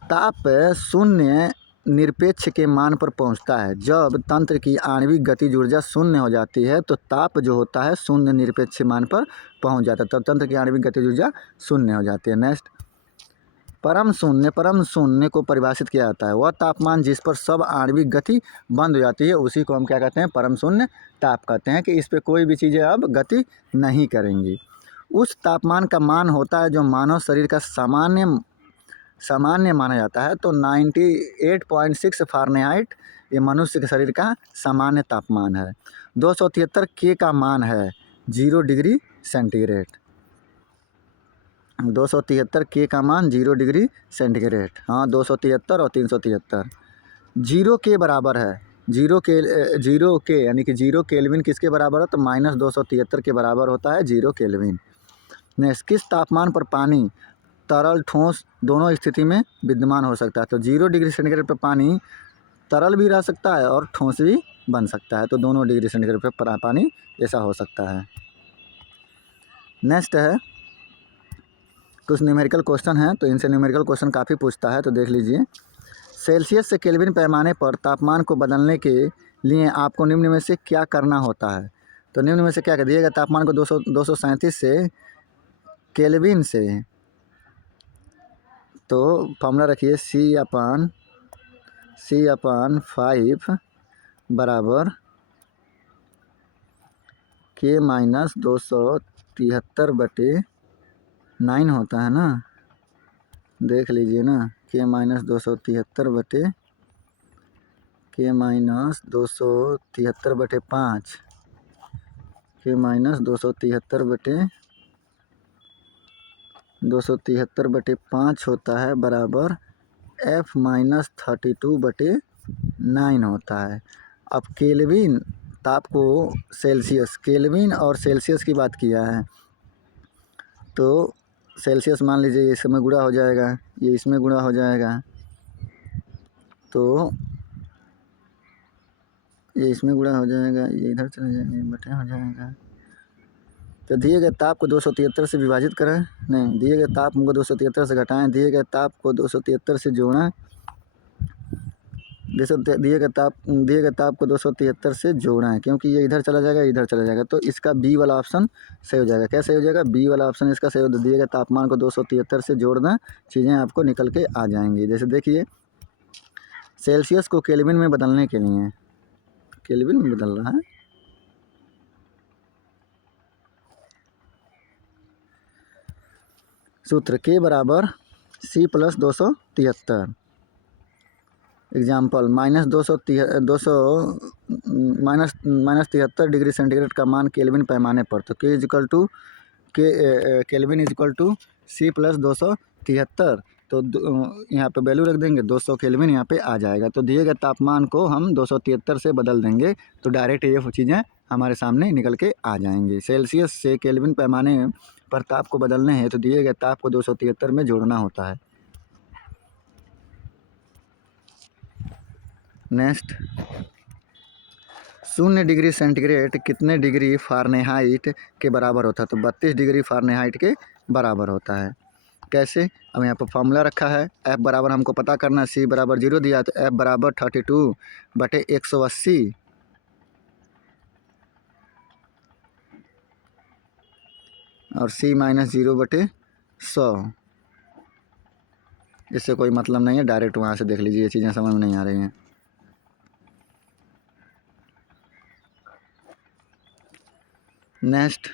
ताप शून्य निरपेक्ष के मान पर पहुंचता है। जब तंत्र की आणविक गतिज ऊर्जा शून्य हो जाती है तो ताप जो होता है शून्य निरपेक्ष मान पर पहुंच जाता है, तब तंत्र की आणविक गतिज ऊर्जा शून्य हो जाती है। नेक्स्ट, परम शून्य को परिभाषित किया जाता है वह तापमान जिस पर सब आणविक गति बंद हो जाती है, उसी को हम क्या कहते हैं, परम शून्य ताप कहते हैं, कि इस पर कोई भी चीज़ें अब गति नहीं करेंगी। उस तापमान का मान होता है जो मानव शरीर का सामान्य माना जाता है। तो 98.6 फ़ारेनहाइट ये मनुष्य के शरीर का सामान्य तापमान है। 273 के का मान है 0 डिग्री सेंटीग्रेड। 273 के का मान 0 डिग्री सेंटीग्रेड। हाँ, 273 और 373 0 के बराबर है। 0 के यानी कि 0 केल्विन किसके बराबर है, तो -273 के बराबर होता है 0 केल्विन। नेक्स्ट, किस तापमान पर पानी तरल ठोस दोनों स्थिति में विद्यमान हो सकता है, तो 0 डिग्री सेंटीग्रेड पर पानी तरल भी रह सकता है और ठोस भी बन सकता है, तो दोनों डिग्री सेंटीग्रेड पर पानी ऐसा हो सकता है। नेक्स्ट है कुछ न्यूमेरिकल क्वेश्चन है, तो इनसे न्यूमेरिकल क्वेश्चन काफ़ी पूछता है, तो देख लीजिए। सेल्सियस से केल्विन पैमाने पर तापमान को बदलने के लिए आपको निम्न में से क्या करना होता है, तो निम्न में से क्या कर दिएगा, तापमान को 237 से केल्विन से, तो फॉर्मूला रखिए C/5 बराबर K-273/9 होता है ना, देख लीजिए ना, K-273/5 K-273/5 होता है बराबर F-32/9 होता है। अब केल्विन ताप को केल्विन और सेल्सियस की बात किया है, तो सेल्सियस मान लीजिए इसमें गुणा हो जाएगा, ये इसमें गुणा हो जाएगा, तो ये इसमें गुणा हो जाएगा, ये इधर चला जाएगा, ये बटा हो जाएगा। तो दिए गए ताप को 273 से विभाजित करें, नहीं, दिए गए ताप को 273 से घटाएं, दिए गए ताप को 273 से जोड़ें, दिए गए ताप को 273 से जोड़ें, क्योंकि ये इधर चला जाएगा, इधर चला जाएगा, तो इसका बी वाला ऑप्शन सही हो जाएगा। कैसे हो जाएगा, बी वाला ऑप्शन इसका सही हो। दिए गए तापमान को 273 से जोड़ दें, चीज़ें आपको निकल के आ जाएंगी। जैसे देखिए, सेल्सियस को केल्विन में बदलने के लिए, केल्विन में बदल रहा है, सूत्र के बराबर C+273। एग्जाम्पल, -73 डिग्री सेंटीग्रेड का मान केल्विन पैमाने पर, तो केल्विन इजक्वल टू C+273, तो यहाँ पे वैल्यू रख देंगे 200 केल्विन यहाँ पे आ जाएगा। तो दिए गए तापमान को हम 273 से बदल देंगे, तो डायरेक्ट ये चीज़ें हमारे सामने निकल के आ जाएंगी। सेल्सियस से केल्विन पैमाने पर ताप को बदलने हैं, तो दिए गए ताप को 273 में जोड़ना होता है। नेक्स्ट, 0 डिग्री सेंटीग्रेड कितने डिग्री फ़ारेनहाइट के बराबर होता है, तो 32 डिग्री फ़ारेनहाइट के बराबर होता है। कैसे, अब यहाँ पर फॉर्मूला रखा है, F बराबर हमको पता करना है, C बराबर 0 दिया, तो F बराबर 32/180 और C -0/100। इससे कोई मतलब नहीं है, डायरेक्ट वहाँ से देख लीजिए, ये चीज़ें समझ में नहीं आ रही हैं। नेक्स्ट,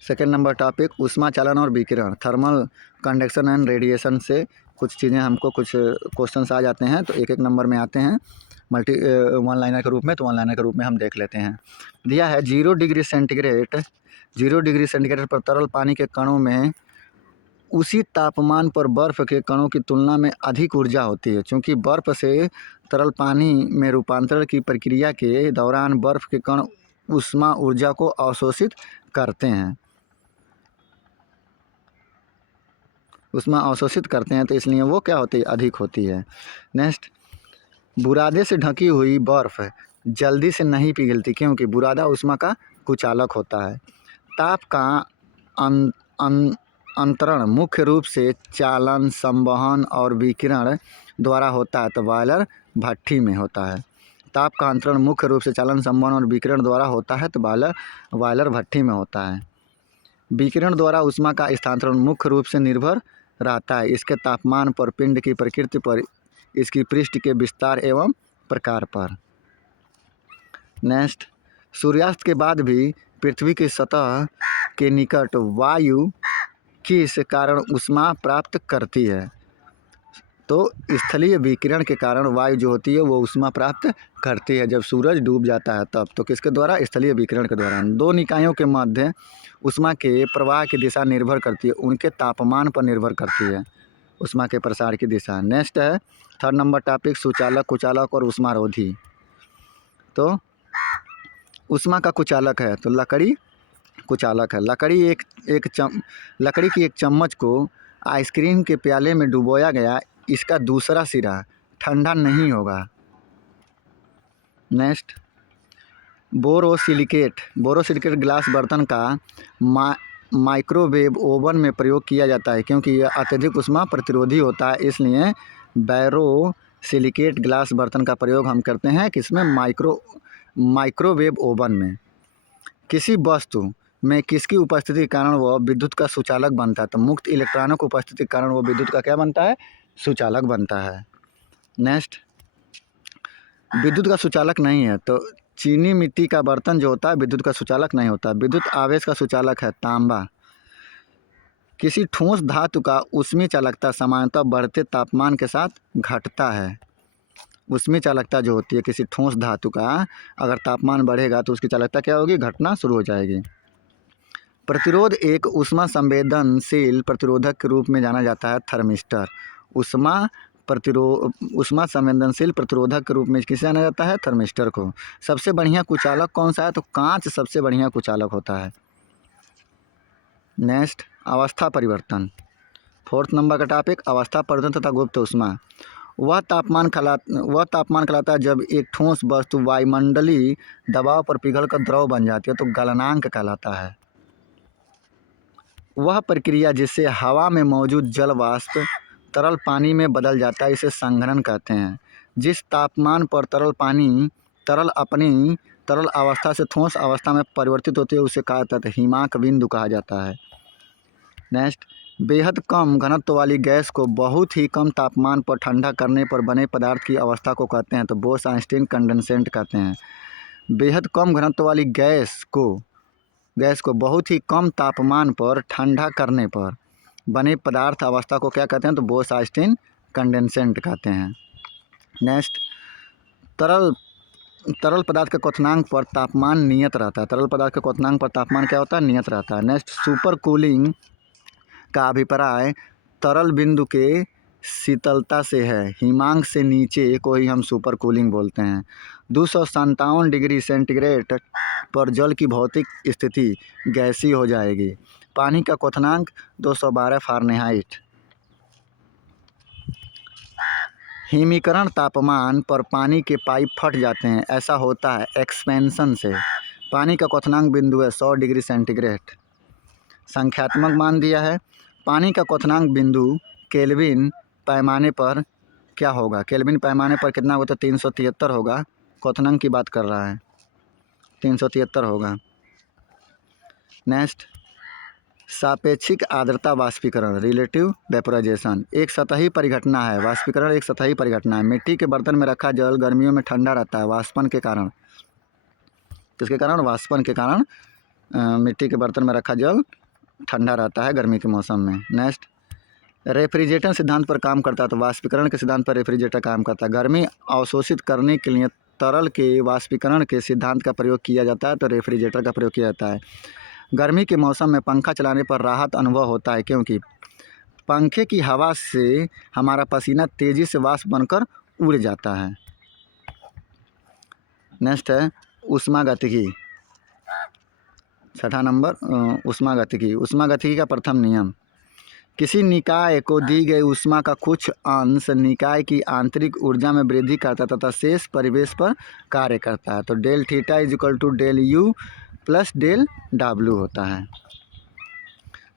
सेकेंड नंबर टॉपिक, ऊष्मा चालन और विकिरण, थर्मल कंडक्शन एंड रेडिएशन से कुछ चीज़ें हमको कुछ क्वेश्चंस आ जाते हैं, तो एक एक नंबर में आते हैं वन लाइनर के रूप में, तो वन लाइनर के रूप में हम देख लेते हैं। दिया है 0 डिग्री सेंटीग्रेड पर तरल पानी के कणों में उसी तापमान पर बर्फ़ के कणों की तुलना में अधिक ऊर्जा होती है। चूँकि बर्फ़ से तरल पानी में रूपांतरण की प्रक्रिया के दौरान बर्फ़ के कण ऊष्मा ऊर्जा को अवशोषित करते हैं, तो इसलिए वो क्या होती है, अधिक होती है। नेक्स्ट, बुरादे से ढकी हुई बर्फ़ जल्दी से नहीं पिघलती, क्योंकि बुरादा ऊष्मा का कुचालक होता है। ताप का अंतरण मुख्य रूप से चालन, संवहन और विकिरण द्वारा होता है तो बॉयलर भट्ठी में होता है। ताप का अंतरण मुख्य रूप से चालन, संवहन और विकिरण द्वारा होता है तो बॉयलर भट्ठी में होता है। विकिरण द्वारा ऊष्मा का स्थानांतरण मुख्य रूप से निर्भर रहता है इसके तापमान पर, पिंड की प्रकृति पर, इसकी पृष्ठ के विस्तार एवं प्रकार पर। नेक्स्ट, सूर्यास्त के बाद भी पृथ्वी की सतह के निकट वायु किस कारण ऊष्मा प्राप्त करती है? तो स्थलीय विकिरण के कारण वायु जो होती है वो ऊष्मा प्राप्त करती है जब सूरज डूब जाता है तब। तो किसके द्वारा? स्थलीय विकिरण के द्वारा। दो निकायों के मध्य ऊष्मा के प्रवाह की दिशा निर्भर करती है, उनके तापमान पर निर्भर करती है ऊष्मा के प्रसार की दिशा। नेक्स्ट है 3rd नंबर टॉपिक, सुचालक, कुचालक और ऊष्मारोधी। तो ऊष्मा का कुचालक है तो लकड़ी कुचालक है। लकड़ी की एक चम्मच को आइसक्रीम के प्याले में डुबोया गया, इसका दूसरा सिरा ठंडा नहीं होगा। नेक्स्ट, बोरोसिलिकेट ग्लास बर्तन का माइक्रोवेव ओवन में प्रयोग किया जाता है क्योंकि यह अत्यधिक ऊष्मा प्रतिरोधी होता है, इसलिए बोरोसिलिकेट ग्लास बर्तन का प्रयोग हम करते हैं किसमें? माइक्रोवेव ओवन में। किसी वस्तु में किसकी उपस्थिति के कारण वह विद्युत का सुचालक बनता है? तो मुक्त इलेक्ट्रॉनों की उपस्थिति के कारण वो विद्युत का क्या बनता है? सुचालक बनता है। नेक्स्ट, विद्युत का सुचालक नहीं है तो चीनी मिट्टी का बर्तन जो होता है विद्युत का सुचालक नहीं होता। विद्युत आवेश का सुचालक है तांबा। किसी ठोस धातु का ऊष्मीय चालकता सामान्यतः बढ़ते तापमान के साथ घटता है। ऊष्मीय चालकता जो होती है किसी ठोस धातु का, अगर तापमान बढ़ेगा तो उसकी चालकता क्या होगी? घटना शुरू हो जाएगी। प्रतिरोध एक ऊष्मा संवेदनशील प्रतिरोधक के रूप में जाना जाता है थर्मिस्टर। ऊष्मा संवेदनशील प्रतिरोधक के रूप में किसे जाना जाता है? थर्मिस्टर को। सबसे बढ़िया कुचालक कौन सा है? तो कांच सबसे बढ़िया कुचालक होता है। नेक्स्ट, अवस्था परिवर्तन। 4th नंबर का टॉपिक, अवस्था परिवर्तन तथा गुप्त ऊष्मा। वह तापमान कहलाता है जब एक ठोस वस्तु वायुमंडलीय दबाव पर पिघलकर द्रव बन जाती है तो गलनांक कहलाता है। वह प्रक्रिया जिससे हवा में मौजूद जल वाष्प तरल पानी में बदल जाता है इसे संघनन कहते हैं। जिस तापमान पर तरल अपनी तरल अवस्था से ठोस अवस्था में परिवर्तित होती है उसे कहा जाता है हिमांक बिंदु कहा जाता है। नेक्स्ट, बेहद कम घनत्व वाली गैस को बहुत ही कम तापमान पर ठंडा करने पर बने पदार्थ की अवस्था को कहते हैं तो बोस-आइंस्टीन कंडेंसेट कहते हैं। बेहद कम घनत्व वाली गैस को बहुत ही कम तापमान पर ठंडा करने पर बने पदार्थ अवस्था को क्या कहते हैं? तो बोस-आइंस्टीन कंडेंसेट कहते हैं। नेक्स्ट, तरल पदार्थ के क्वथनांक पर तापमान नियत रहता है। तरल पदार्थ के क्वथनांक पर तापमान क्या होता है? नियत रहता है। नेक्स्ट, सुपर कूलिंग का अभिप्राय तरल बिंदु के शीतलता से है। हिमांक से नीचे को ही हम सुपर कूलिंग बोलते हैं। 257 डिग्री सेंटीग्रेड पर जल की भौतिक स्थिति गैसीय हो जाएगी। पानी का क्वथनांक 212 फ़ारेनहाइट। हिमीकरण तापमान पर पानी के पाइप फट जाते हैं, ऐसा होता है एक्सपेंशन से। पानी का क्वथनांक बिंदु है 100 डिग्री सेंटीग्रेड। संख्यात्मक मान दिया है। पानी का क्वथनांक बिंदु केल्विन पैमाने पर क्या होगा? केल्विन पैमाने पर कितना होगा? तो 373 होगा। क्वथनांक की बात कर रहा है, 373 होगा। नेक्स्ट, सापेक्षिक आर्द्रता वाष्पीकरण, रिलेटिव वेपोराइजेशन एक सतही परिघटना है। वाष्पीकरण एक सतही परिघटना है। मिट्टी के बर्तन में रखा जल गर्मियों में ठंडा रहता है वाष्पन के कारण। किसके कारण? वाष्पन के कारण मिट्टी के बर्तन में रखा जल ठंडा रहता है गर्मी के मौसम में। नेक्स्ट, रेफ्रिजरेटर सिद्धांत पर काम करता है तो वाष्पीकरण के सिद्धांत पर रेफ्रिजरेटर काम करता है। गर्मी अवशोषित करने के लिए तरल के वाष्पीकरण के सिद्धांत का प्रयोग किया जाता है तो रेफ्रिजरेटर का प्रयोग किया जाता है। गर्मी के मौसम में पंखा चलाने पर राहत अनुभव होता है क्योंकि पंखे की हवा से हमारा पसीना तेज़ी से वाष्प बनकर उड़ जाता है। नेक्स्ट है ऊष्मागतिकी। 6ठा नंबर, ऊष्मागतिकी का प्रथम नियम। किसी निकाय को दी गई ऊष्मा का कुछ अंश निकाय की आंतरिक ऊर्जा में वृद्धि करता है तथा शेष परिवेश पर कार्य करता है तो del theta is equal to del U plus del W होता है।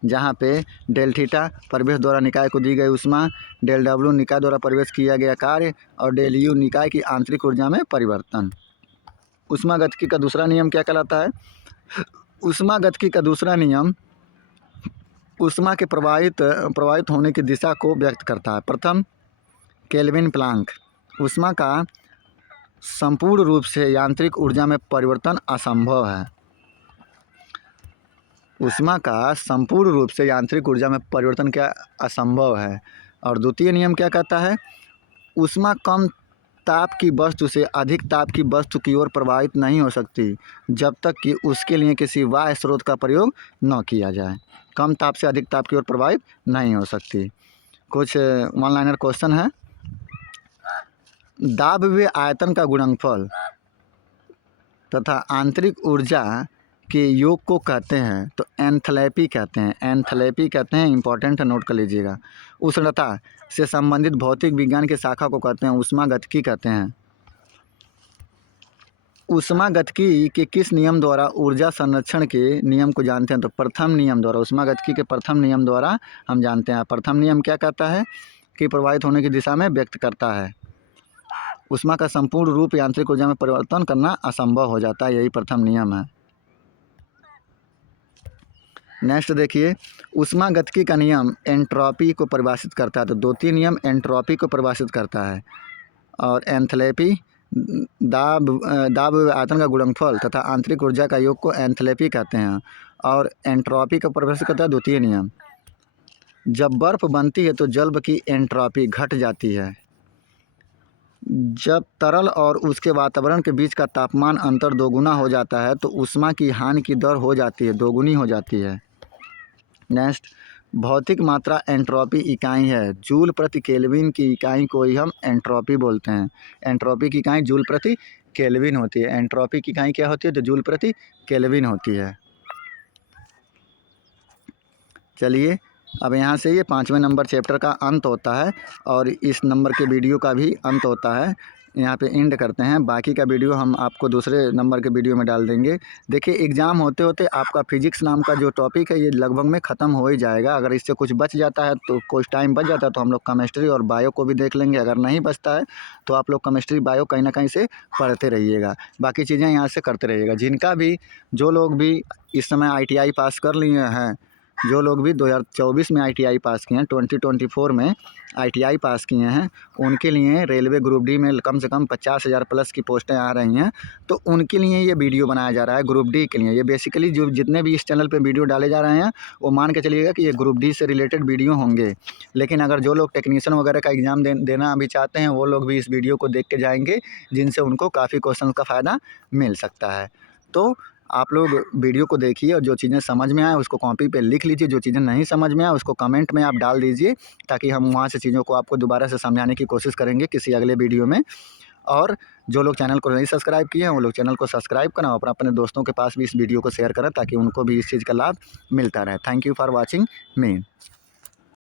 जहाँ पे डेल थीटा परिवेश द्वारा निकाय को दी गई ऊष्मा, डेल डब्ल्यू निकाय द्वारा परिवेश किया गया कार्य और डेल यू निकाय की आंतरिक ऊर्जा में परिवर्तन। ऊष्मागतिकी का दूसरा नियम क्या कहलाता है? ऊष्मागतिकी का दूसरा नियम ऊष्मा के प्रवाहित होने की दिशा को व्यक्त करता है। प्रथम, केल्विन प्लांक, ऊष्मा का संपूर्ण रूप से यांत्रिक ऊर्जा में परिवर्तन असंभव है। ऊष्मा का संपूर्ण रूप से यांत्रिक ऊर्जा में परिवर्तन क्या असंभव है। और द्वितीय नियम क्या कहता है? ऊष्मा कम ताप की वस्तु से अधिक ताप की वस्तु की ओर प्रवाहित नहीं हो सकती जब तक कि उसके लिए किसी बाह्य स्रोत का प्रयोग न किया जाए। कम ताप से अधिक ताप की ओर प्रवाहित नहीं हो सकती। कुछ वन लाइनर क्वेश्चन है। दाब व आयतन का गुणनफल तथा आंतरिक ऊर्जा के योग को कहते हैं तो एंथैल्पी कहते हैं। एंथैल्पी कहते हैं, इंपॉर्टेंट है, नोट कर लीजिएगा। उष्णता से संबंधित भौतिक विज्ञान के शाखा को कहते हैं ऊष्मागतिकी कहते हैं। ऊष्मागतिकी के किस नियम द्वारा ऊर्जा संरक्षण के नियम को जानते हैं? तो प्रथम नियम द्वारा। ऊष्मागतिकी के प्रथम नियम द्वारा हम जानते हैं। प्रथम नियम क्या कहता है? कि प्रवाहित होने की दिशा में व्यक्त करता है। ऊष्मा का संपूर्ण रूप यांत्रिक ऊर्जा में परिवर्तन करना असंभव हो जाता है, यही प्रथम नियम है। नेक्स्ट देखिए, ऊष्मागतिकी का नियम एंट्रोपी को परिभाषित करता है। तो द्वितीय नियम एंट्रोपी को परिभाषित करता है। और एंथैल्पी दाब आयतन का गुणनफल तथा आंतरिक ऊर्जा का योग को एंथैल्पी कहते हैं। और एंट्रोपी को परिभाषित करता है द्वितीय नियम। जब बर्फ़ बनती है तो जल की एंट्रोपी घट जाती है। जब तरल और उसके वातावरण के बीच का तापमान अंतर दोगुना हो जाता है तो ऊष्मा की हानि की दर हो जाती है, दोगुनी हो जाती है। नेक्स्ट, भौतिक मात्रा एंट्रोपी इकाई है। जूल प्रति केल्विन की इकाई को ही हम एंट्रोपी बोलते हैं। एंट्रोपी की इकाई जूल प्रति केल्विन होती है। एंट्रोपी की इकाई क्या होती है? तो जूल प्रति केल्विन होती है। चलिए, अब यहाँ से ये 5वें नंबर चैप्टर का अंत होता है और इस नंबर के वीडियो का भी अंत होता है। यहाँ पे एंड करते हैं। बाकी का वीडियो हम आपको दूसरे नंबर के वीडियो में डाल देंगे। देखिए, एग्ज़ाम होते होते आपका फिजिक्स नाम का जो टॉपिक है ये लगभग में ख़त्म हो ही जाएगा। अगर इससे कुछ बच जाता है तो कुछ टाइम बच जाता है तो हम लोग केमिस्ट्री और बायो को भी देख लेंगे। अगर नहीं बचता है तो आप लोग केमिस्ट्री बायो कहीं ना कहीं से पढ़ते रहिएगा, बाकी चीज़ें यहाँ से करते रहिएगा। जिनका भी जो लोग भी इस समय ITI पास कर लिए हैं, जो लोग भी 2024 में ITI पास किए हैं, 2024 में ITI पास किए हैं, उनके लिए रेलवे ग्रुप डी में कम से कम 50,000 प्लस की पोस्टें आ रही हैं। तो उनके लिए ये वीडियो बनाया जा रहा है, ग्रुप डी के लिए। ये बेसिकली जो जितने भी इस चैनल पे वीडियो डाले जा रहे हैं वो मान के चलिएगा कि ये ग्रुप डी से रिलेटेड वीडियो होंगे। लेकिन अगर जो लोग टेक्नीशियन वगैरह का एग्ज़ाम देना अभी चाहते हैं वो लोग भी इस वीडियो को देख के जाएंगे, जिनसे उनको काफ़ी क्वेश्चन का फ़ायदा मिल सकता है। तो आप लोग वीडियो को देखिए और जो चीज़ें समझ में आए उसको कॉपी पे लिख लीजिए। जो चीज़ें नहीं समझ में आए उसको कमेंट में आप डाल दीजिए, ताकि हम वहाँ से चीज़ों को आपको दोबारा से समझाने की कोशिश करेंगे किसी अगले वीडियो में। और जो लोग चैनल को नहीं सब्सक्राइब किए हैं वो लोग चैनल को सब्सक्राइब करें और अपने दोस्तों के पास भी इस वीडियो को शेयर करें ताकि उनको भी इस चीज़ का लाभ मिलता रहे। Thank you for watching me.